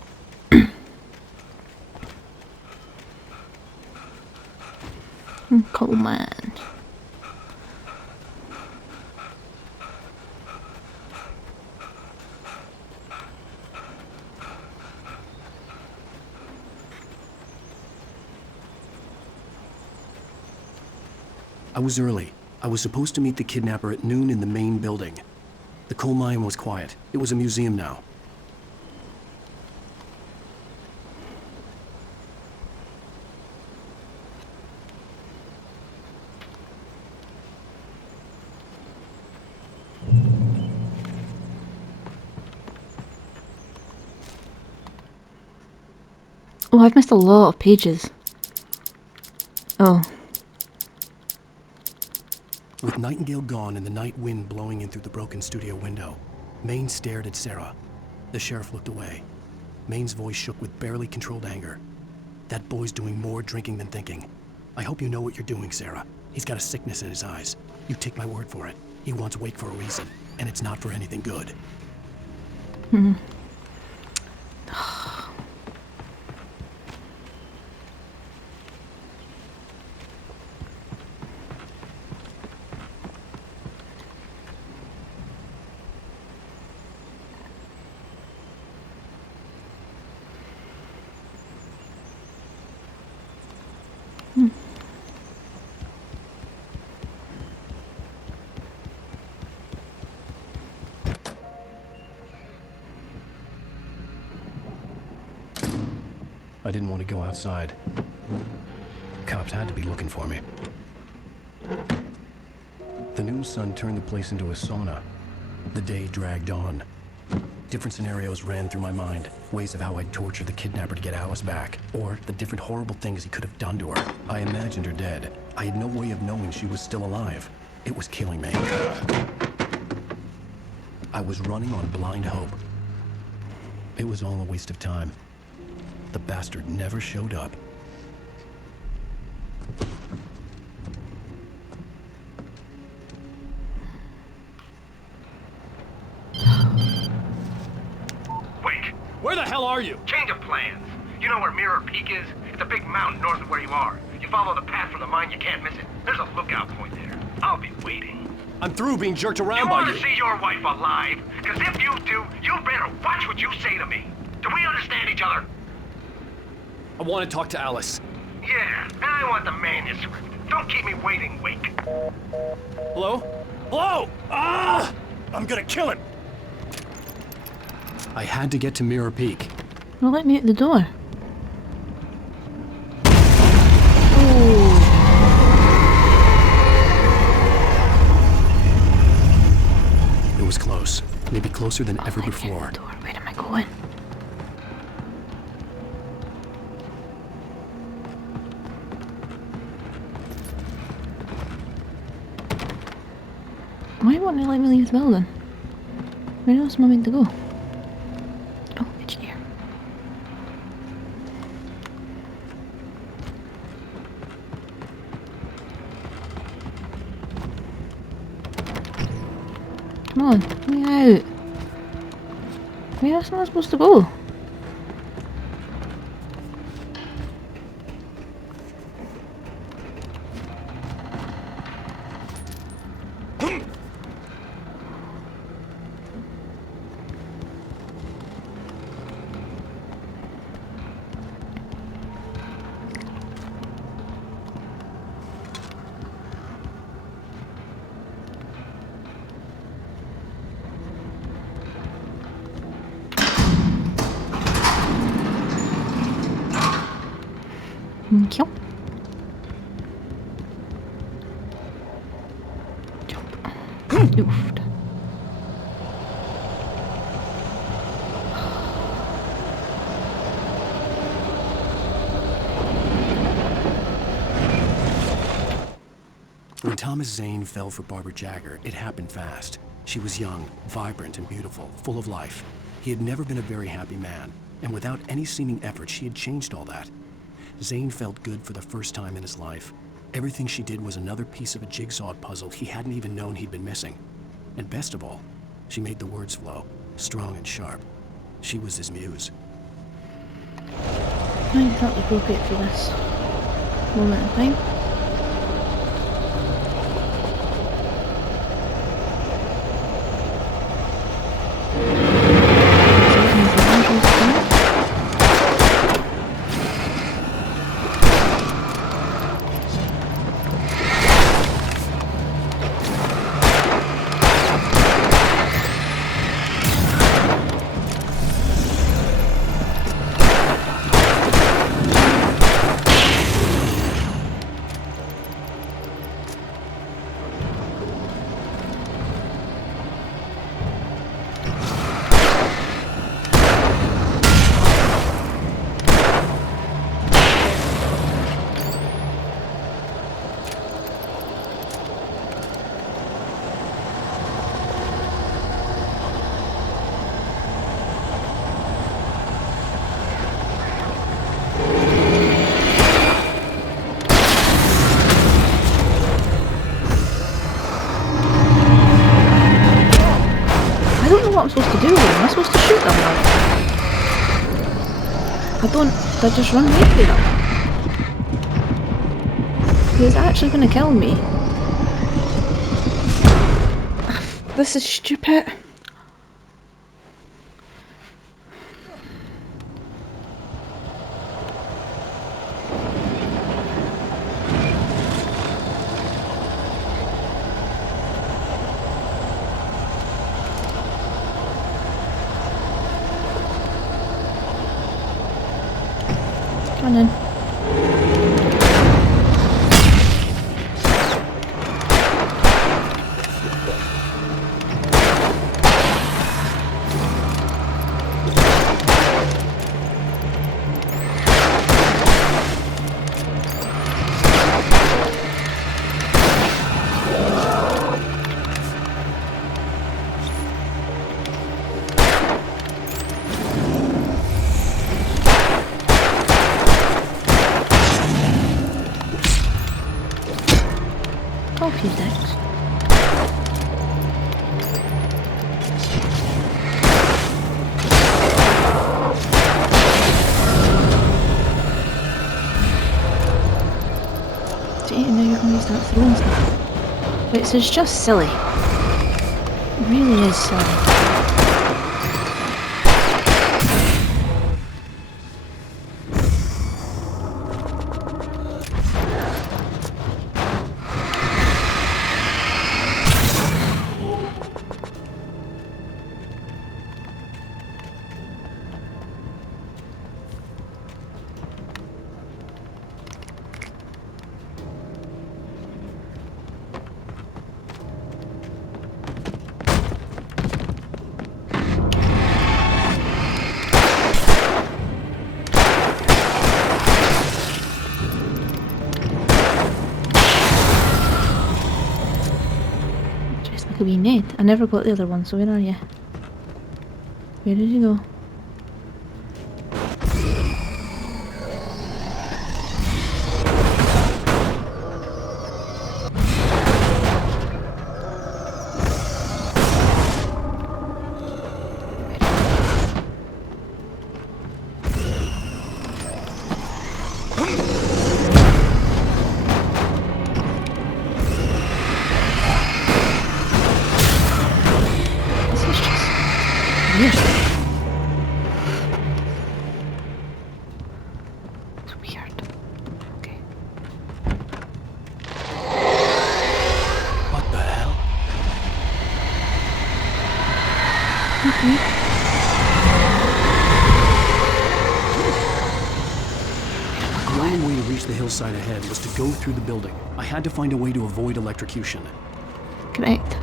Coal mine. I was early. I was supposed to meet the kidnapper at noon in the main building. The coal mine was quiet. It was a museum now. Oh, I've missed a lot of pages. Oh. With Nightingale gone and the night wind blowing in through the broken studio window, Maine stared at Sarah. The sheriff looked away. Maine's voice shook with barely controlled anger. That boy's doing more drinking than thinking. I hope you know what you're doing, Sarah. He's got a sickness in his eyes. You take my word for it. He wants Wake for a reason, and it's not for anything good. Hmm. I didn't want to go outside. Cops had to be looking for me. The noon sun turned the place into a sauna. The day dragged on. Different scenarios ran through my mind. Ways of how I'd torture the kidnapper to get Alice back. Or the different horrible things he could have done to her. I imagined her dead. I had no way of knowing she was still alive. It was killing me. I was running on blind hope. It was all a waste of time. The bastard never showed up. Wake! Where the hell are you? Change of plans. You know where Mirror Peak is? It's a big mountain north of where you are. You follow the path from the mine, you can't miss it. There's a lookout point there. I'll be waiting. I'm through being jerked around You by want you. to see your wife alive? Because if you do, you better watch what you say to me. Do we understand each other? I want to talk to Alice. Yeah, and I want the manuscript. Don't keep me waiting, Wake. Hello? Hello! Ah! I'm gonna kill him! I had to get to Mirror Peak. Well, let me out the door. It was close. Maybe closer than ever before. Where am I going? Why won't it let me leave the building? Where else am I meant to go? Oh, engineer. Come on, let me out. Where else am I supposed to go? Thank you. Jump. Oofed. When Thomas Zane fell for Barbara Jagger, it happened fast. She was young, vibrant, and beautiful, full of life. He had never been a very happy man, and without any seeming effort, she had changed all that. Zane felt good for the first time in his life. Everything she did was another piece of a jigsaw puzzle he hadn't even known he'd been missing. And best of all, she made the words flow, strong and sharp. She was his muse. I think that's appropriate for this moment in time. What I'm supposed to do with them? Am I supposed to shoot them now? I don't. They just run away from them. He's actually going to kill me. This is stupid. Come on in. Oh, few dicks. See, and now you're going to start throwing stuff. This is just silly. It really is silly. Like a wee Ned. I never got the other one, so where are you? Where did you go? weird. Okay. What the hell? Okay. The only way to reach the hillside ahead was to go through the building. I had to find a way to avoid electrocution. Correct.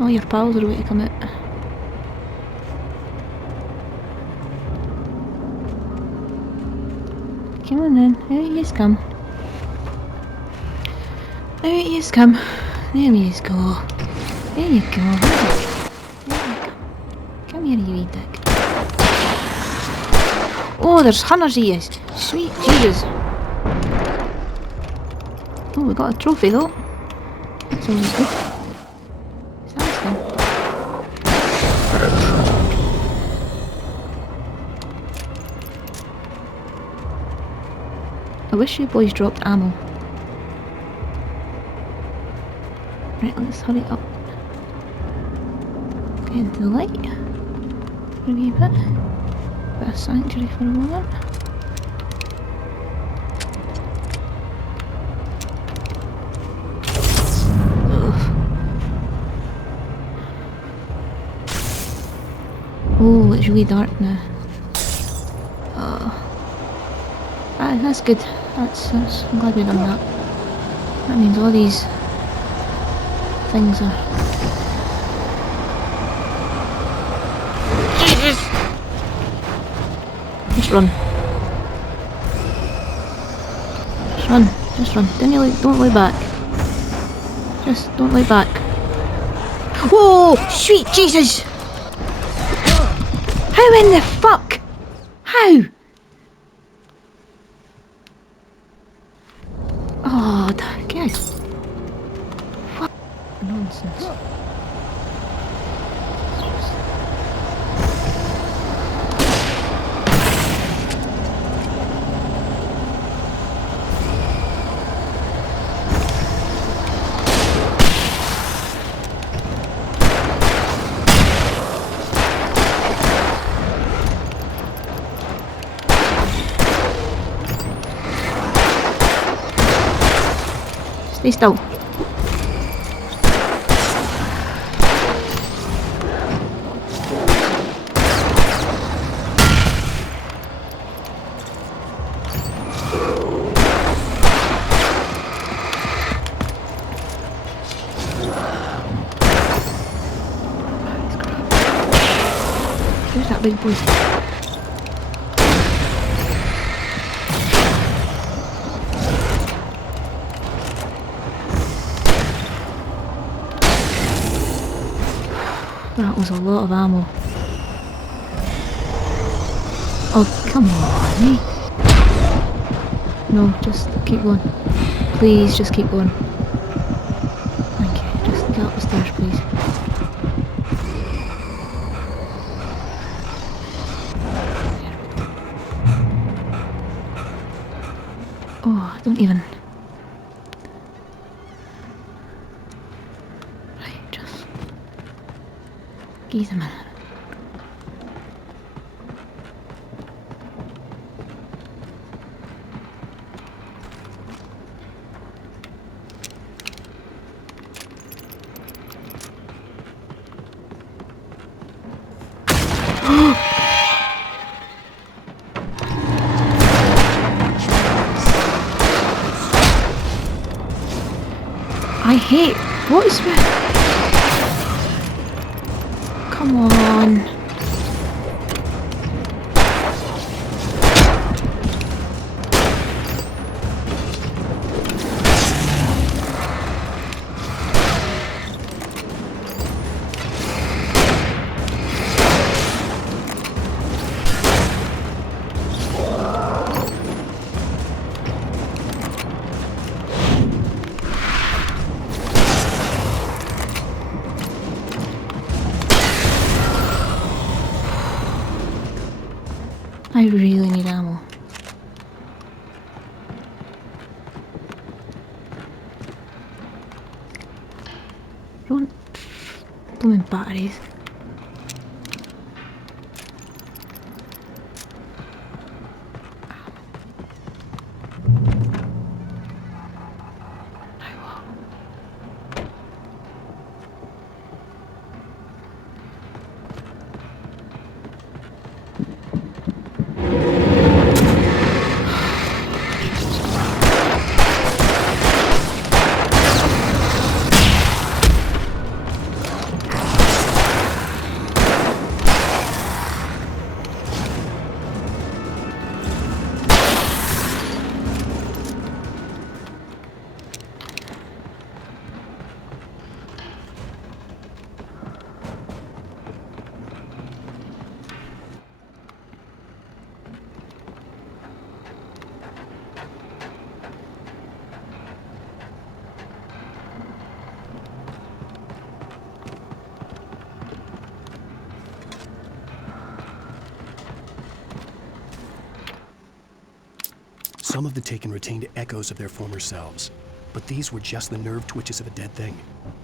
All your pals are away to come out. Come on then, out yous come. Out yous come. There yous go. There you go. There you go. Come here, you wee dick. Oh, there's hundreds of yous. Sweet Jesus. Oh, we got a trophy though. That's always good. Is that this thing? I wish you boys dropped ammo. Right, let's hurry up. Get into the light. For a wee bit. Bit of sanctuary for a moment. Oh, it's really dark now. Oh. That's good. That's I'm glad we've done that. That means all these things are... Jesus! Just run. Just run. Just run. Don't look back. Just don't look back. Whoa! Sweet Jesus! How in the fuck? How? Oh, God. Fuck. Nonsense. Stay still. Where's that big boy? That was a lot of ammo. Oh, come on, eh? No, just keep going. Please, just keep going. Thank you. Just get up the stairs, please. Oh, I don't even... Right, just... Give a minute. I hate... What is with... Come on. I really need ammo. Don't... Blooming batteries. Some of the taken retained echoes of their former selves, but these were just the nerve twitches of a dead thing.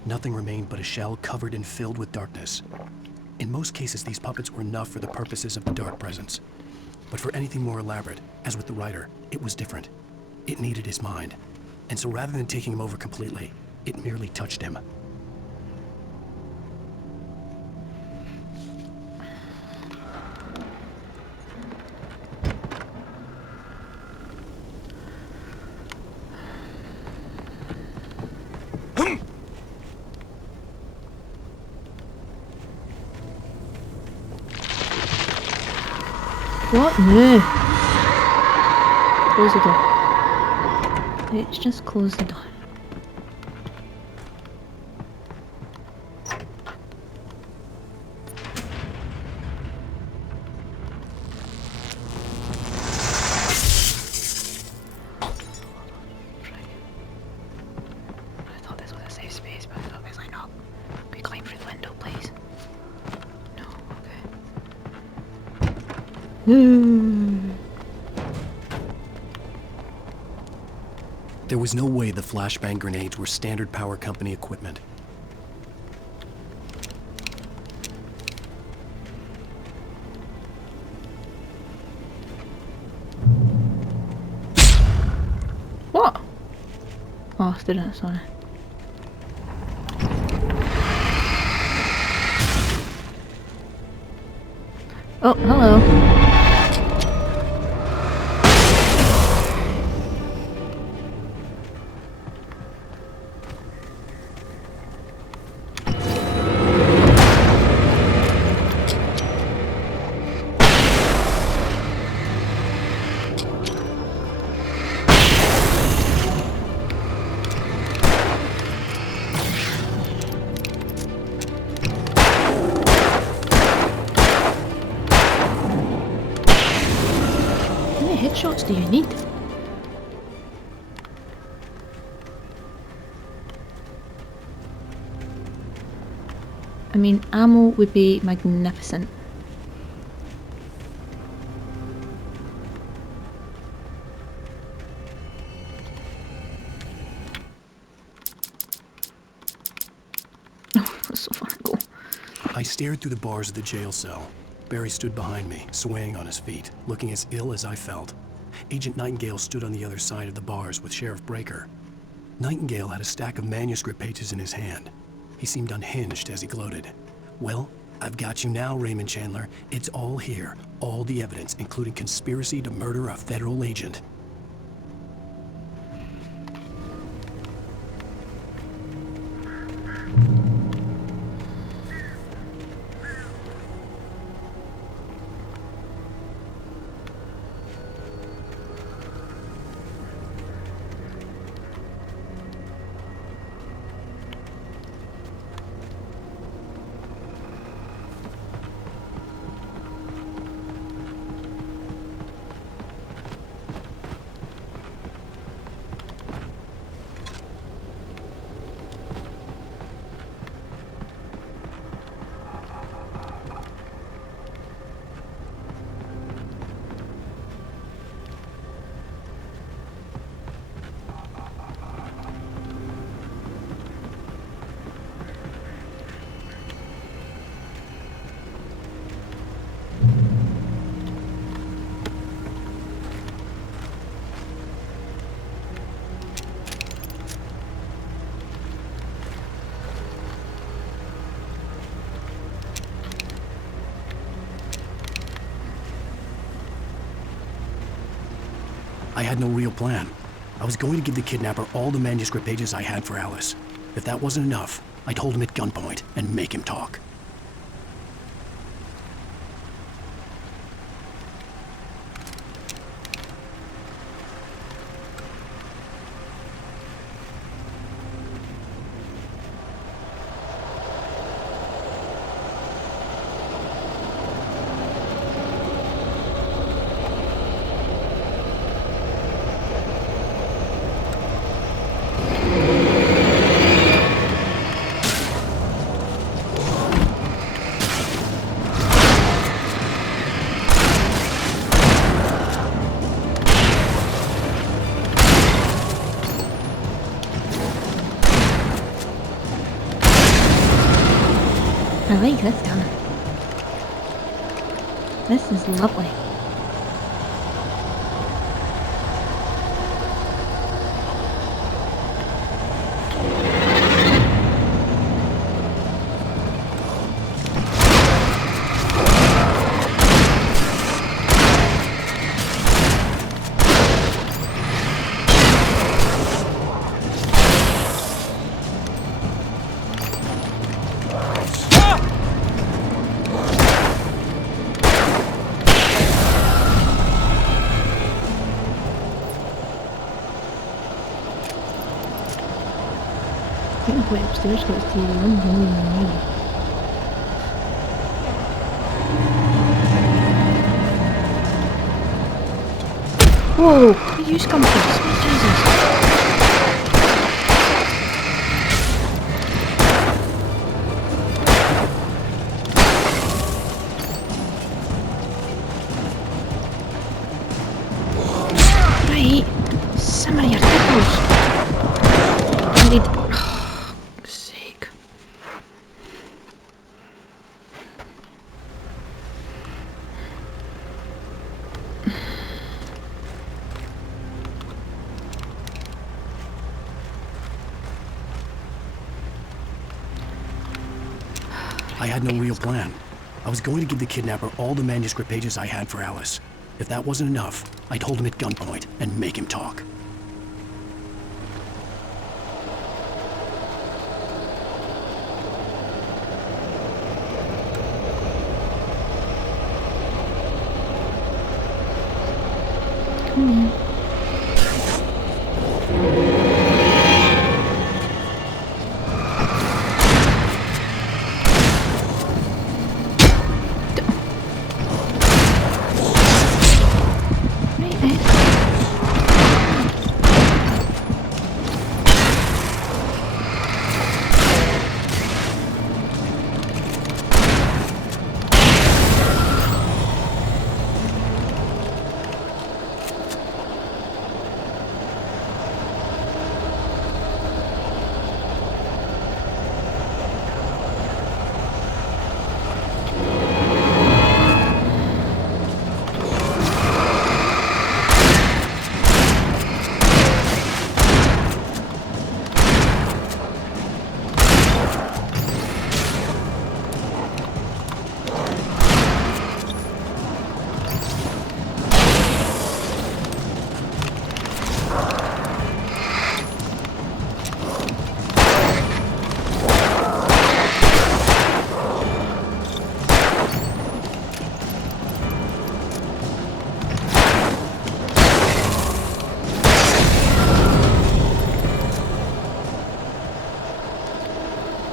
Nothing remained but a shell covered and filled with darkness. In most cases, these puppets were enough for the purposes of the dark presence. But for anything more elaborate, as with the writer, it was different. It needed his mind. And so rather than taking him over completely, it merely touched him. What? No. Close the door. Let's just close the door. I thought this was a safe space, but it's obviously not. Can we climb through the window, please? No, okay. There was no way the flashbang grenades were standard power company equipment. What? Oh, I stood in it, sorry. Oh, hello. How many headshots do you need? I mean, ammo would be magnificent. Oh, that's so far to go. I stared through the bars of the jail cell. Barry stood behind me, swaying on his feet, looking as ill as I felt. Agent Nightingale stood on the other side of the bars with Sheriff Breaker. Nightingale had a stack of manuscript pages in his hand. He seemed unhinged as he gloated. Well, I've got you now, Raymond Chandler. It's all here. All the evidence, including conspiracy to murder a federal agent. I had no real plan. I was going to give the kidnapper all the manuscript pages I had for Alice. If that wasn't enough, I'd hold him at gunpoint and make him talk. I like this gun. This is lovely. I think I went upstairs to go to TV. Whoa! Where you come from? Jesus! Right! Some of your tickles! I need... Oh, sake. I had no real plan. I was going to give the kidnapper all the manuscript pages I had for Alice. If that wasn't enough, I'd hold him at gunpoint and make him talk. Come on.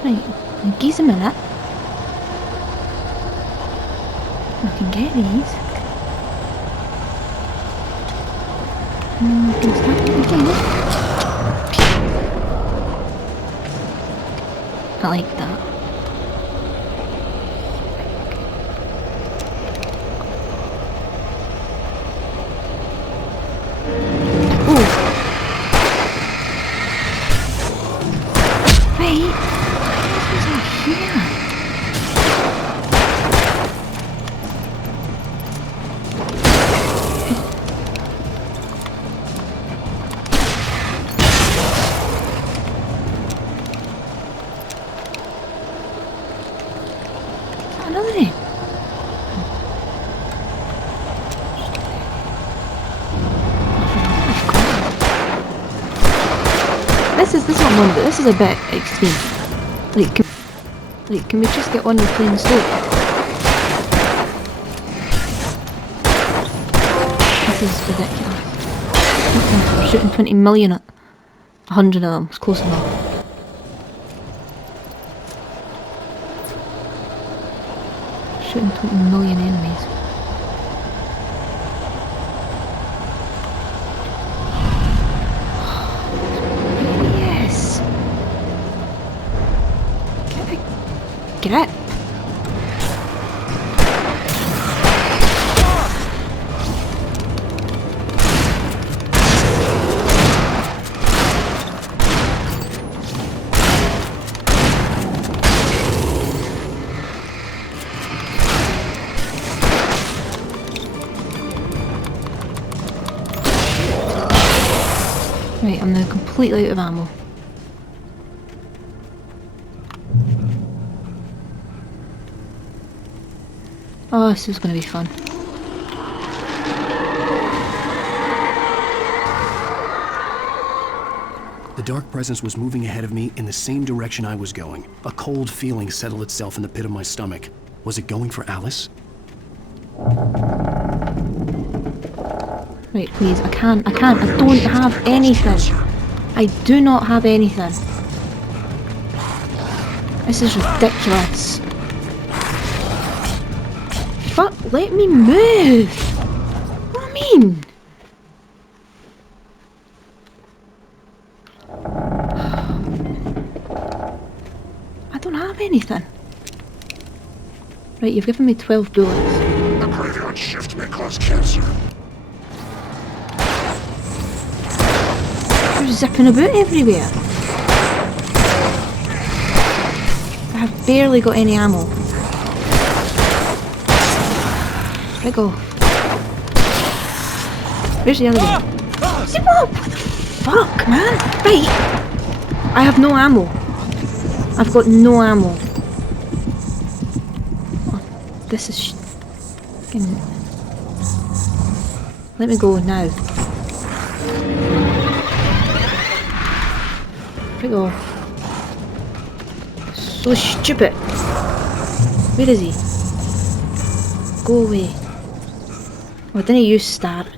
Right, give a minute. I can get these. I can start again. I like that. This is a bit extreme. Can we just get on with playing slow? This is ridiculous. I'm shooting 20 million at 100 of them. It's close enough. Shooting 20 million enemies. Get it! Right, I'm now completely out of ammo. Oh, this is going to be fun. The dark presence was moving ahead of me in the same direction I was going. A cold feeling settled itself in the pit of my stomach. Was it going for Alice? Wait, please, I don't have anything. I do not have anything. This is ridiculous. Fuck, let me move! What do I mean? I don't have anything. Right, you've given me 12 bullets. The graveyard shift may cause cancer. You're zipping about everywhere. I have barely got any ammo. Let go. Where's the other one? See what? What the fuck, man? Right. I have no ammo. I've got no ammo. Oh, this is fucking... Let me go now. Let go. So stupid. Where is he? Go away. Oh, I didn't use start.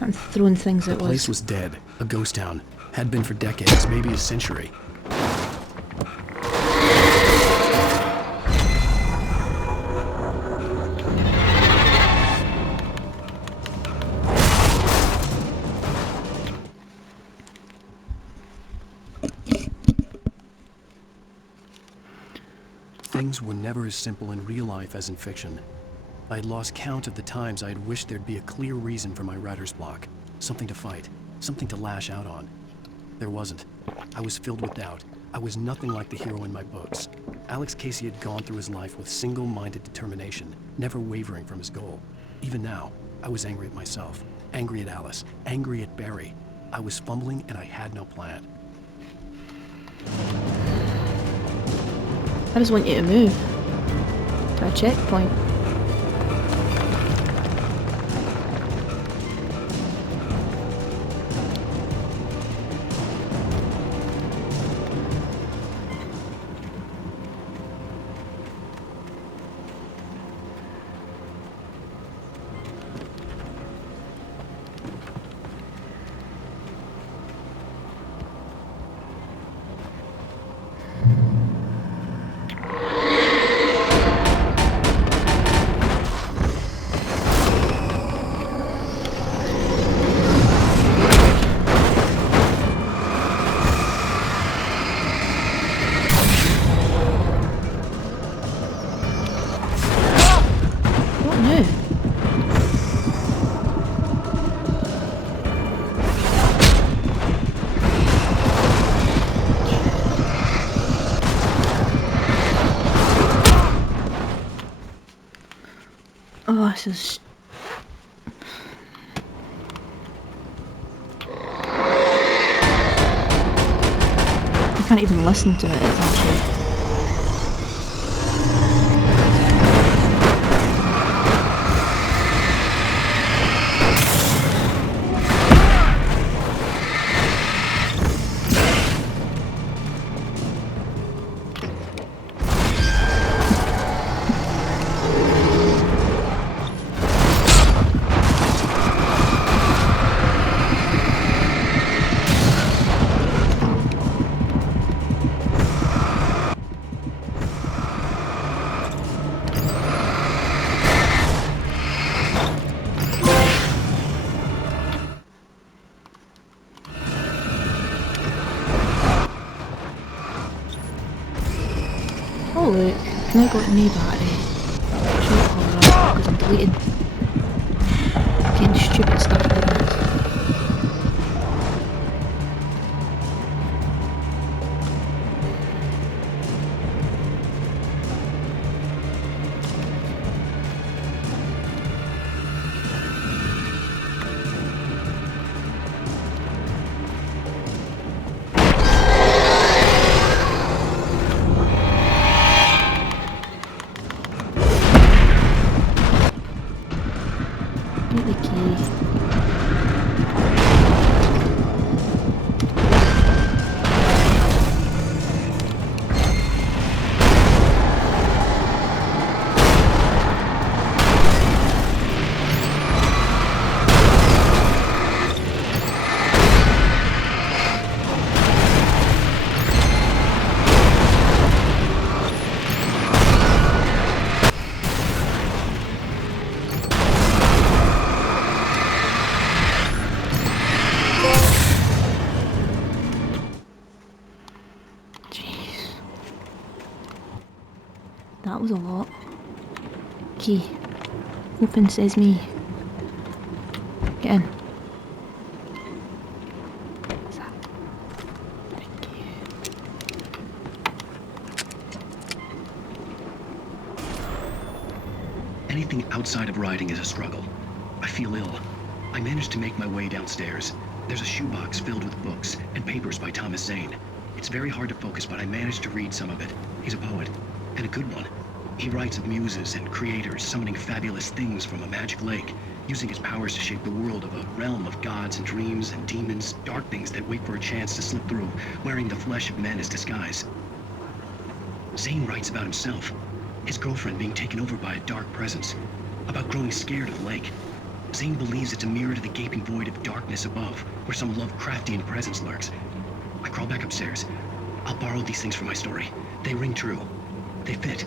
I'm throwing things at us. The place was dead. A ghost town. Had been for decades, maybe a century. Things were never as simple in real life as in fiction. I had lost count of the times I had wished there'd be a clear reason for my writer's block. Something to fight. Something to lash out on. There wasn't. I was filled with doubt. I was nothing like the hero in my books. Alex Casey had gone through his life with single-minded determination, never wavering from his goal. Even now, I was angry at myself, angry at Alice, angry at Barry. I was fumbling and I had no plan. I just want you to move to a checkpoint. Oh, this is... I can't even listen to it, it's actually... Oh look, now got a new battery. Short horror, because I'm deleting getting stupid stuff like that. Get the key. That was a lot. Key. Open sesame. Get in. What's that? Thank you. Anything outside of riding is a struggle. I feel ill. I managed to make my way downstairs. There's a shoebox filled with books and papers by Thomas Zane. It's very hard to focus, but I managed to read some of it. He's a poet, and a good one. He writes of muses and creators summoning fabulous things from a magic lake, using his powers to shape the world of a realm of gods and dreams and demons, dark things that wait for a chance to slip through, wearing the flesh of men as disguise. Zane writes about himself, his girlfriend being taken over by a dark presence, about growing scared of the lake. Zane believes it's a mirror to the gaping void of darkness above, where some Lovecraftian presence lurks. I crawl back upstairs. I'll borrow these things for my story. They ring true. They fit.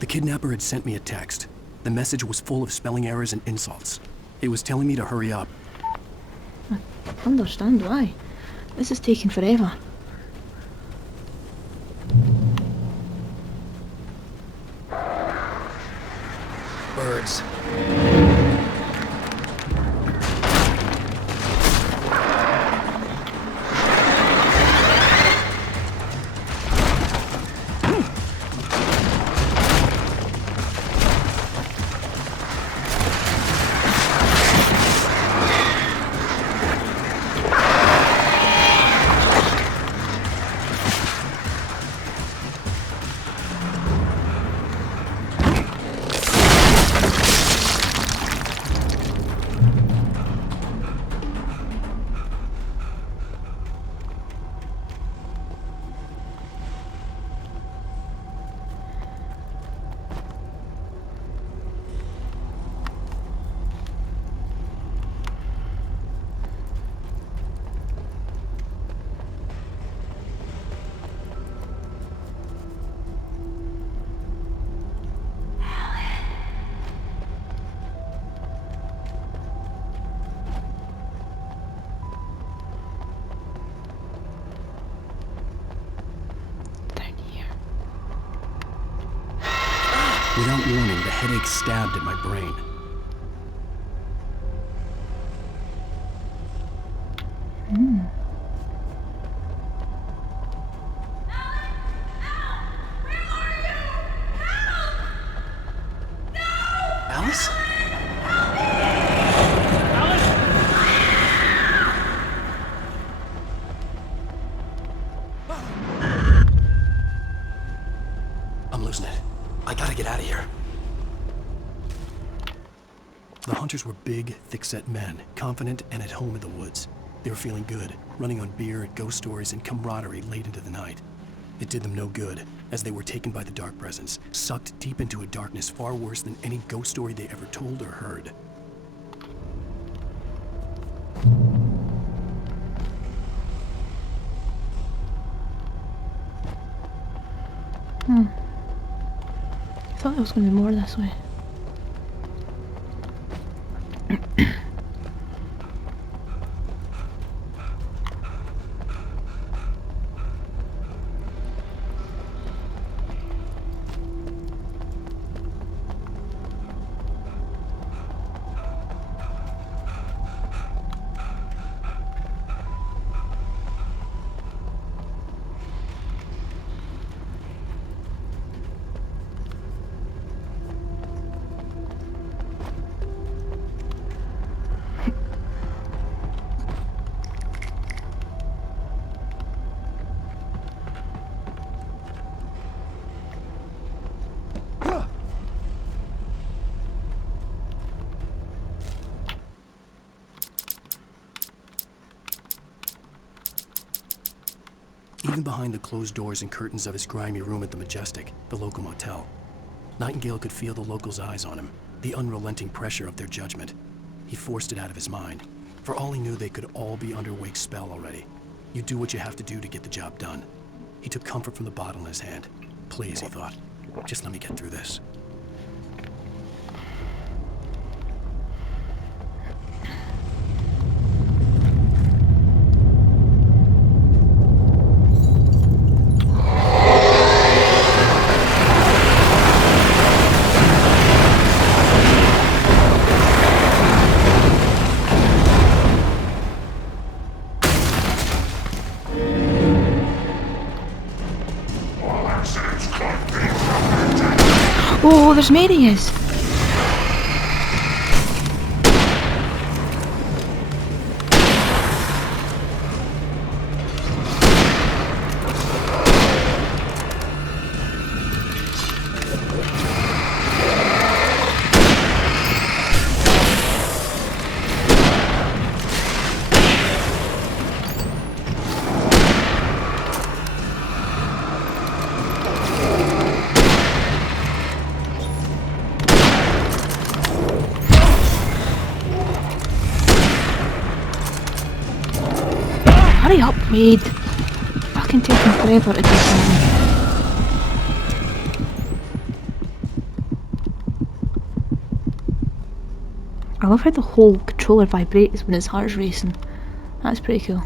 The kidnapper had sent me a text. The message was full of spelling errors and insults. It was telling me to hurry up. I understand why. This is taking forever. Birds. Without warning, the headache stabbed at my brain. Alice? I'm losing it. I gotta get out of here. The hunters were big, thick-set men, confident and at home in the woods. They were feeling good, running on beer, ghost stories, and camaraderie late into the night. It did them no good, as they were taken by the dark presence, sucked deep into a darkness far worse than any ghost story they ever told or heard. thought there was going to be more this way. Even behind the closed doors and curtains of his grimy room at the Majestic, the local motel, Nightingale could feel the locals' eyes on him, the unrelenting pressure of their judgment. He forced it out of his mind. For all he knew, they could all be under Wake's spell already. You do what you have to do to get the job done. He took comfort from the bottle in his hand. Please, he thought, just let me get through this. Oh, there's Marius! Hurry up, Wade! Fucking taking forever to do something. I love how the whole controller vibrates when his heart's racing. That's pretty cool.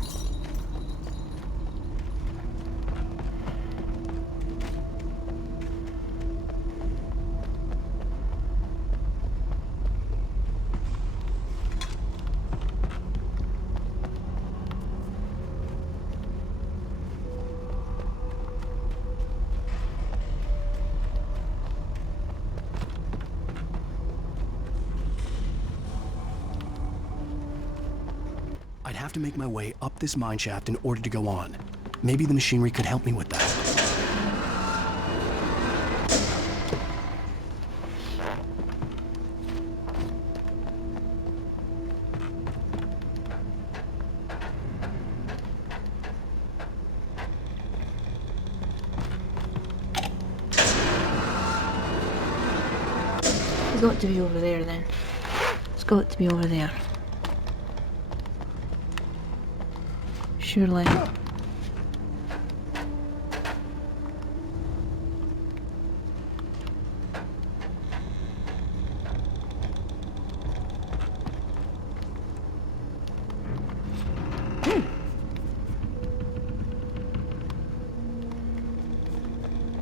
I'd have to make my way up this mine shaft in order to go on. Maybe the machinery could help me with that. It's got to be over there then. It's got to be over there. Surely.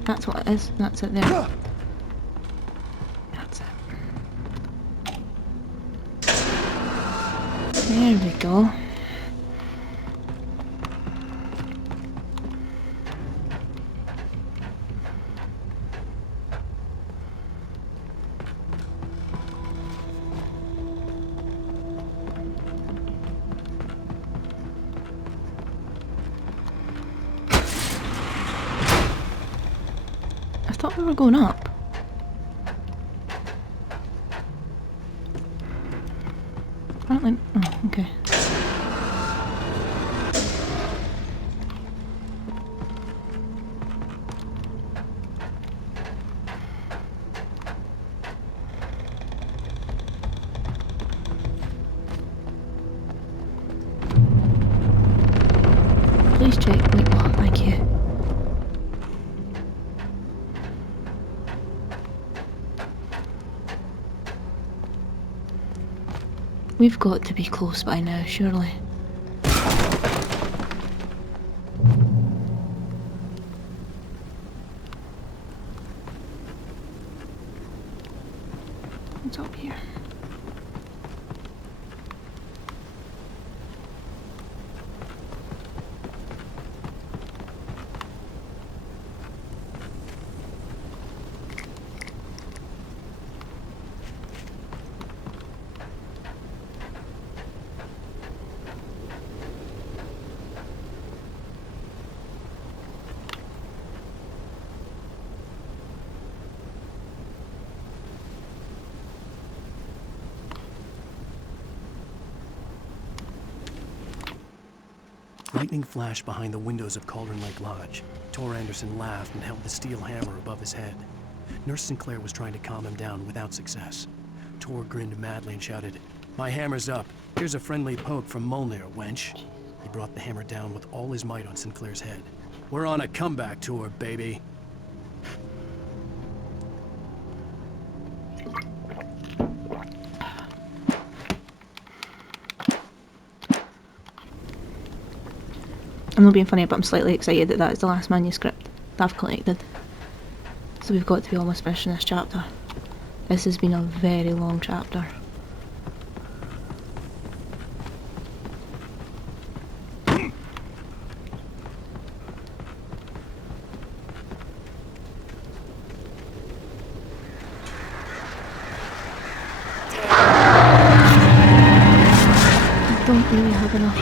That's what it is. That's it there. That's it. There we go. I thought we were going up. Apparently, oh, okay. Please check. Wait, oh, thank you. We've got to be close by now, surely. What's up here? Lightning flashed behind the windows of Cauldron Lake Lodge. Tor Anderson laughed and held the steel hammer above his head. Nurse Sinclair was trying to calm him down without success. Tor grinned madly and shouted, "My hammer's up. Here's a friendly poke from Molnir, wench." He brought the hammer down with all his might on Sinclair's head. "We're on a comeback tour, baby." I'm not being funny, but I'm slightly excited that that is the last manuscript that I've collected. So we've got to be almost finishing this chapter. This has been a very long chapter. I don't really have enough.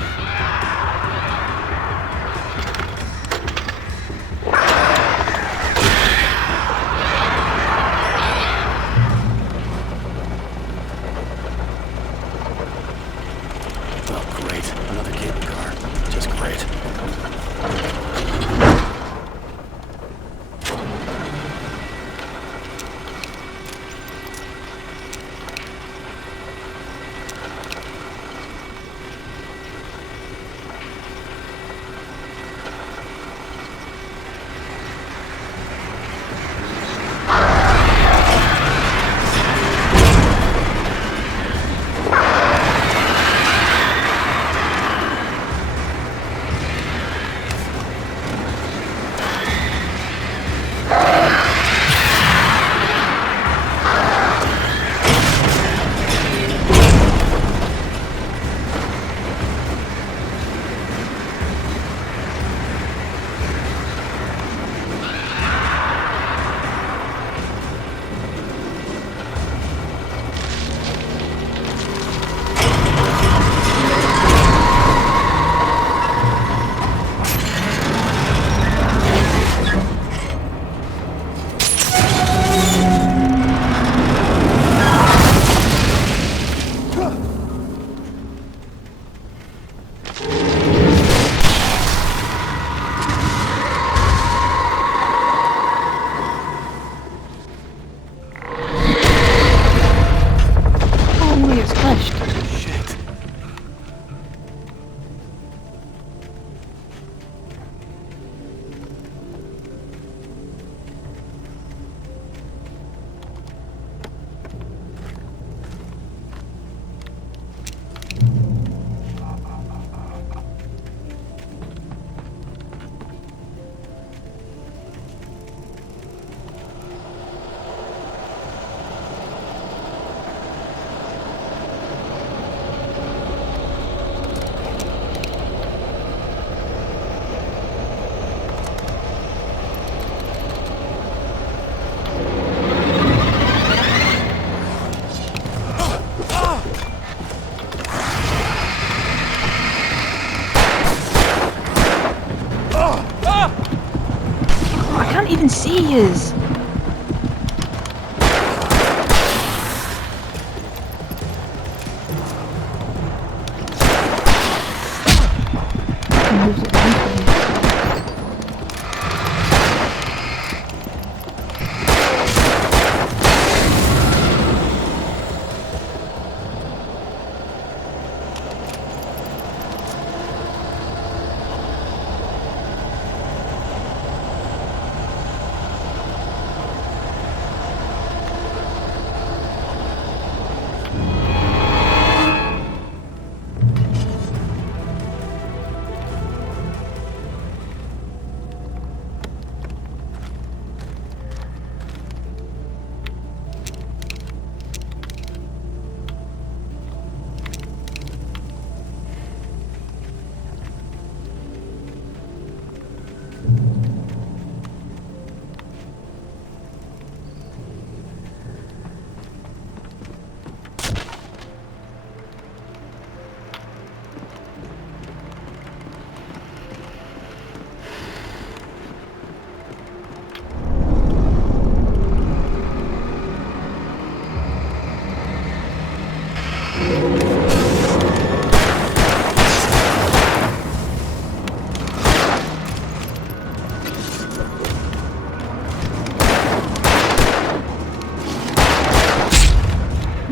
Even see yous.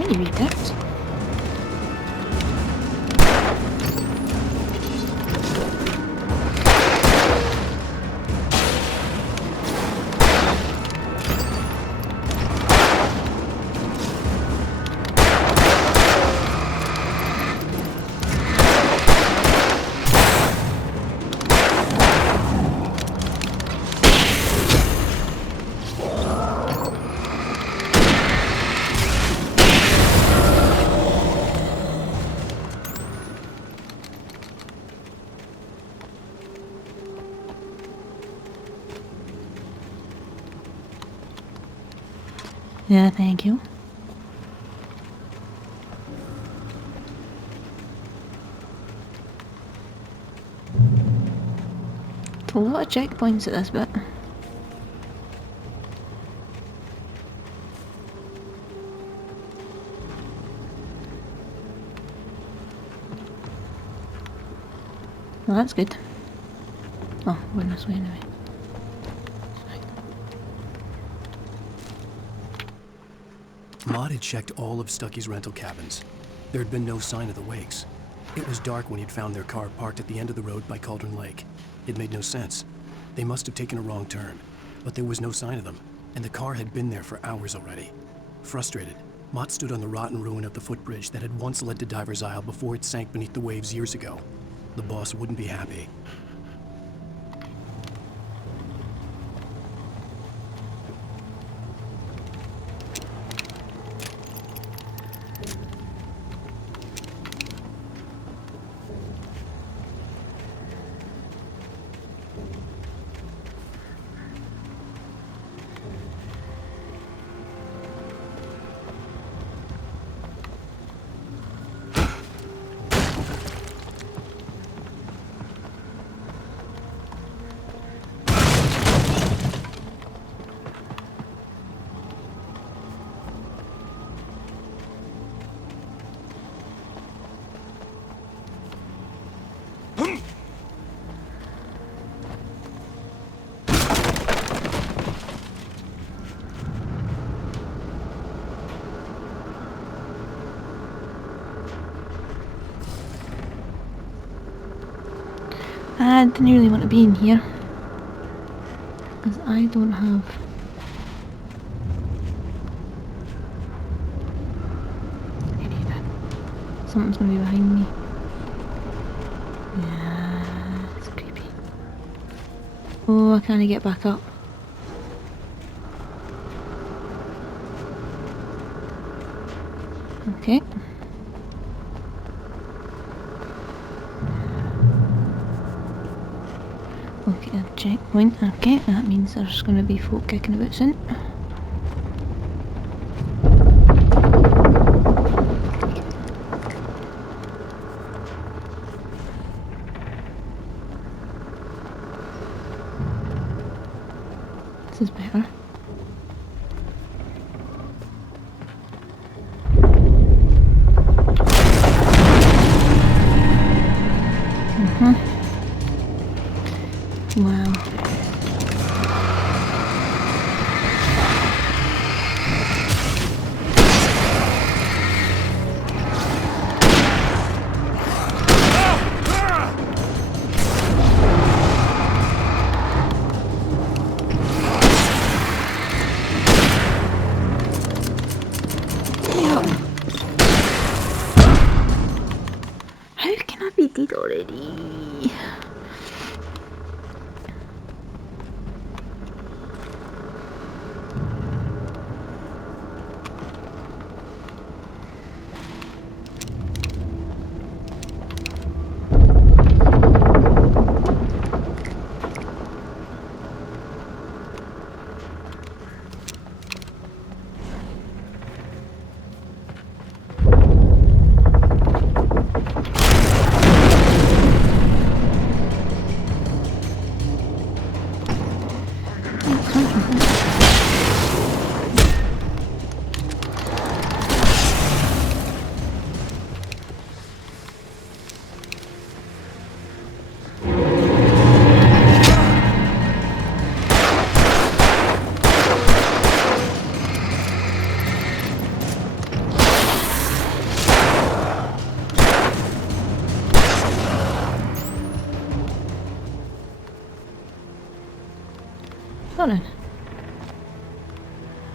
Can you read that? Yeah, thank you. It's a lot of checkpoints at this bit. Well, that's good. Oh, we're going this way anyway. Maud had checked all of Stucky's rental cabins. There had been no sign of the Wakes. It was dark when he'd found their car parked at the end of the road by Cauldron Lake. It made no sense. They must have taken a wrong turn, but there was no sign of them, and the car had been there for hours already. Frustrated, Maud stood on the rotten ruin of the footbridge that had once led to Diver's Isle before it sank beneath the waves years ago. The boss wouldn't be happy. I didn't really want to be in here because I don't have any of it. Something's going to be behind me. Yeah, it's creepy. Oh, I can't get back up. Okay. Okay, a checkpoint. Okay, that means there's going to be folk kicking about soon. This is better. Wow. How can I be dead already?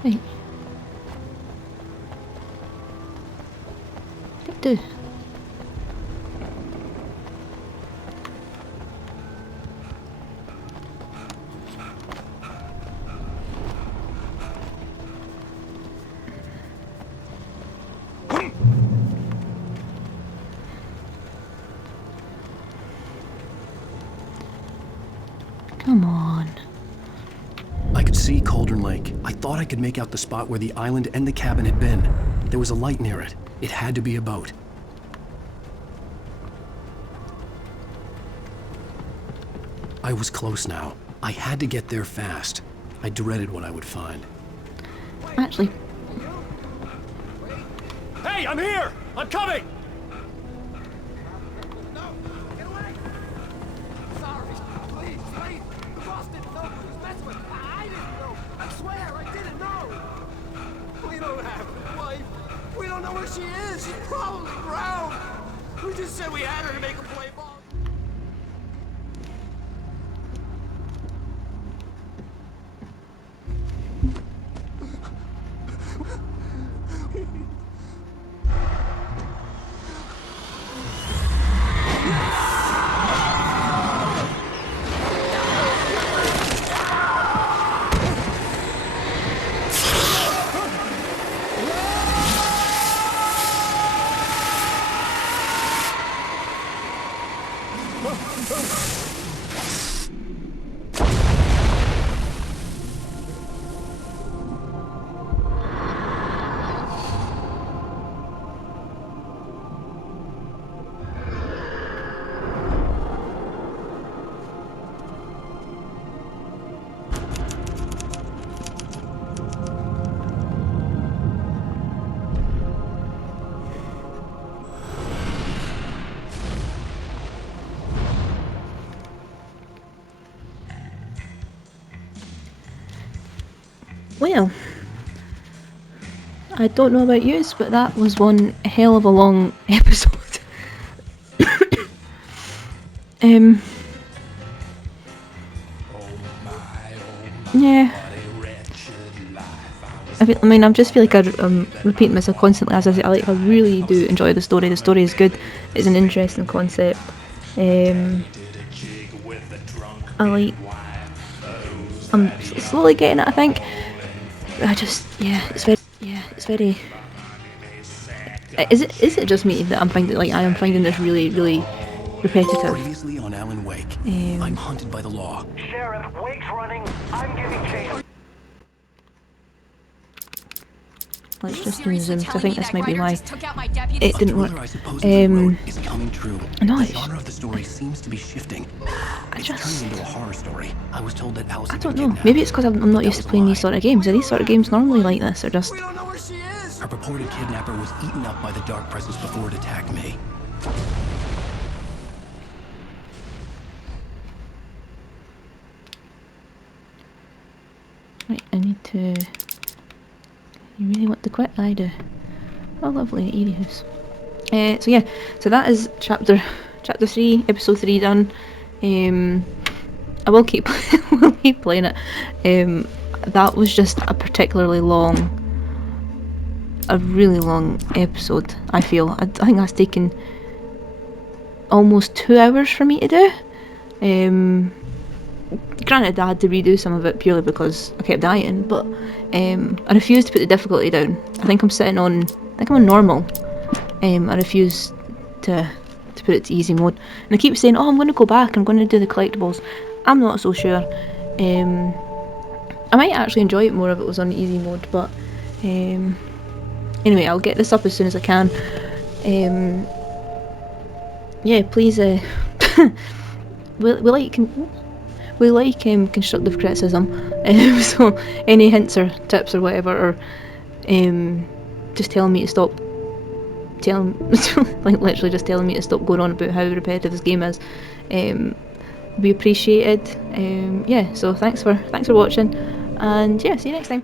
Right. Do. Come on. I could see Cauldron Lake. I thought I could make out the spot where the island and the cabin had been. There was a light near it. It had to be a boat. I was close now. I had to get there fast. I dreaded what I would find. Actually. Hey, I'm here! I'm coming! She is. She's probably drowned. We just said we had her to make a play ball. Well, I don't know about yous, but that was one hell of a long episode. Yeah. I mean, I just feel like I'm repeating myself constantly. As I say, I really do enjoy the story. The story is good. It's an interesting concept. I'm slowly getting it, I think. It's very. Is it just me that I'm finding this really, really repetitive? Previously on Alan Wake, I'm hunted by the law. Sheriff, Wake's running. I'm giving chase. Let's just zoom. I think this might be why it didn't work. Is coming true. Nice. The genre of the story seems to be shifting. It's turning into a horror story. I was told that Alice. I don't know. Maybe it's because I'm not used to playing these sort of games. Are these sort of games normally like this, or just? Her purported kidnapper was eaten up by the dark presence before it attacked me. Right, I need to. You really want to quit? I do. Oh, lovely, eerie house. So yeah, so that is chapter 3, episode 3 done. I will keep playing it. That was just a particularly a really long episode. I feel. I think that's taken almost 2 hours for me to do. Granted, I had to redo some of it purely because I kept dying, but I refuse to put the difficulty down. I think I'm on normal. I refuse to put it to easy mode. And I keep saying, oh, I'm going to go back, I'm going to do the collectibles. I'm not so sure. I might actually enjoy it more if it was on easy mode, but anyway, I'll get this up as soon as I can. Yeah, please, we like constructive criticism, so any hints or tips or whatever, or just telling me to stop literally just telling me to stop going on about how repetitive this game is, be appreciated. Yeah, so thanks for watching, and yeah, see you next time.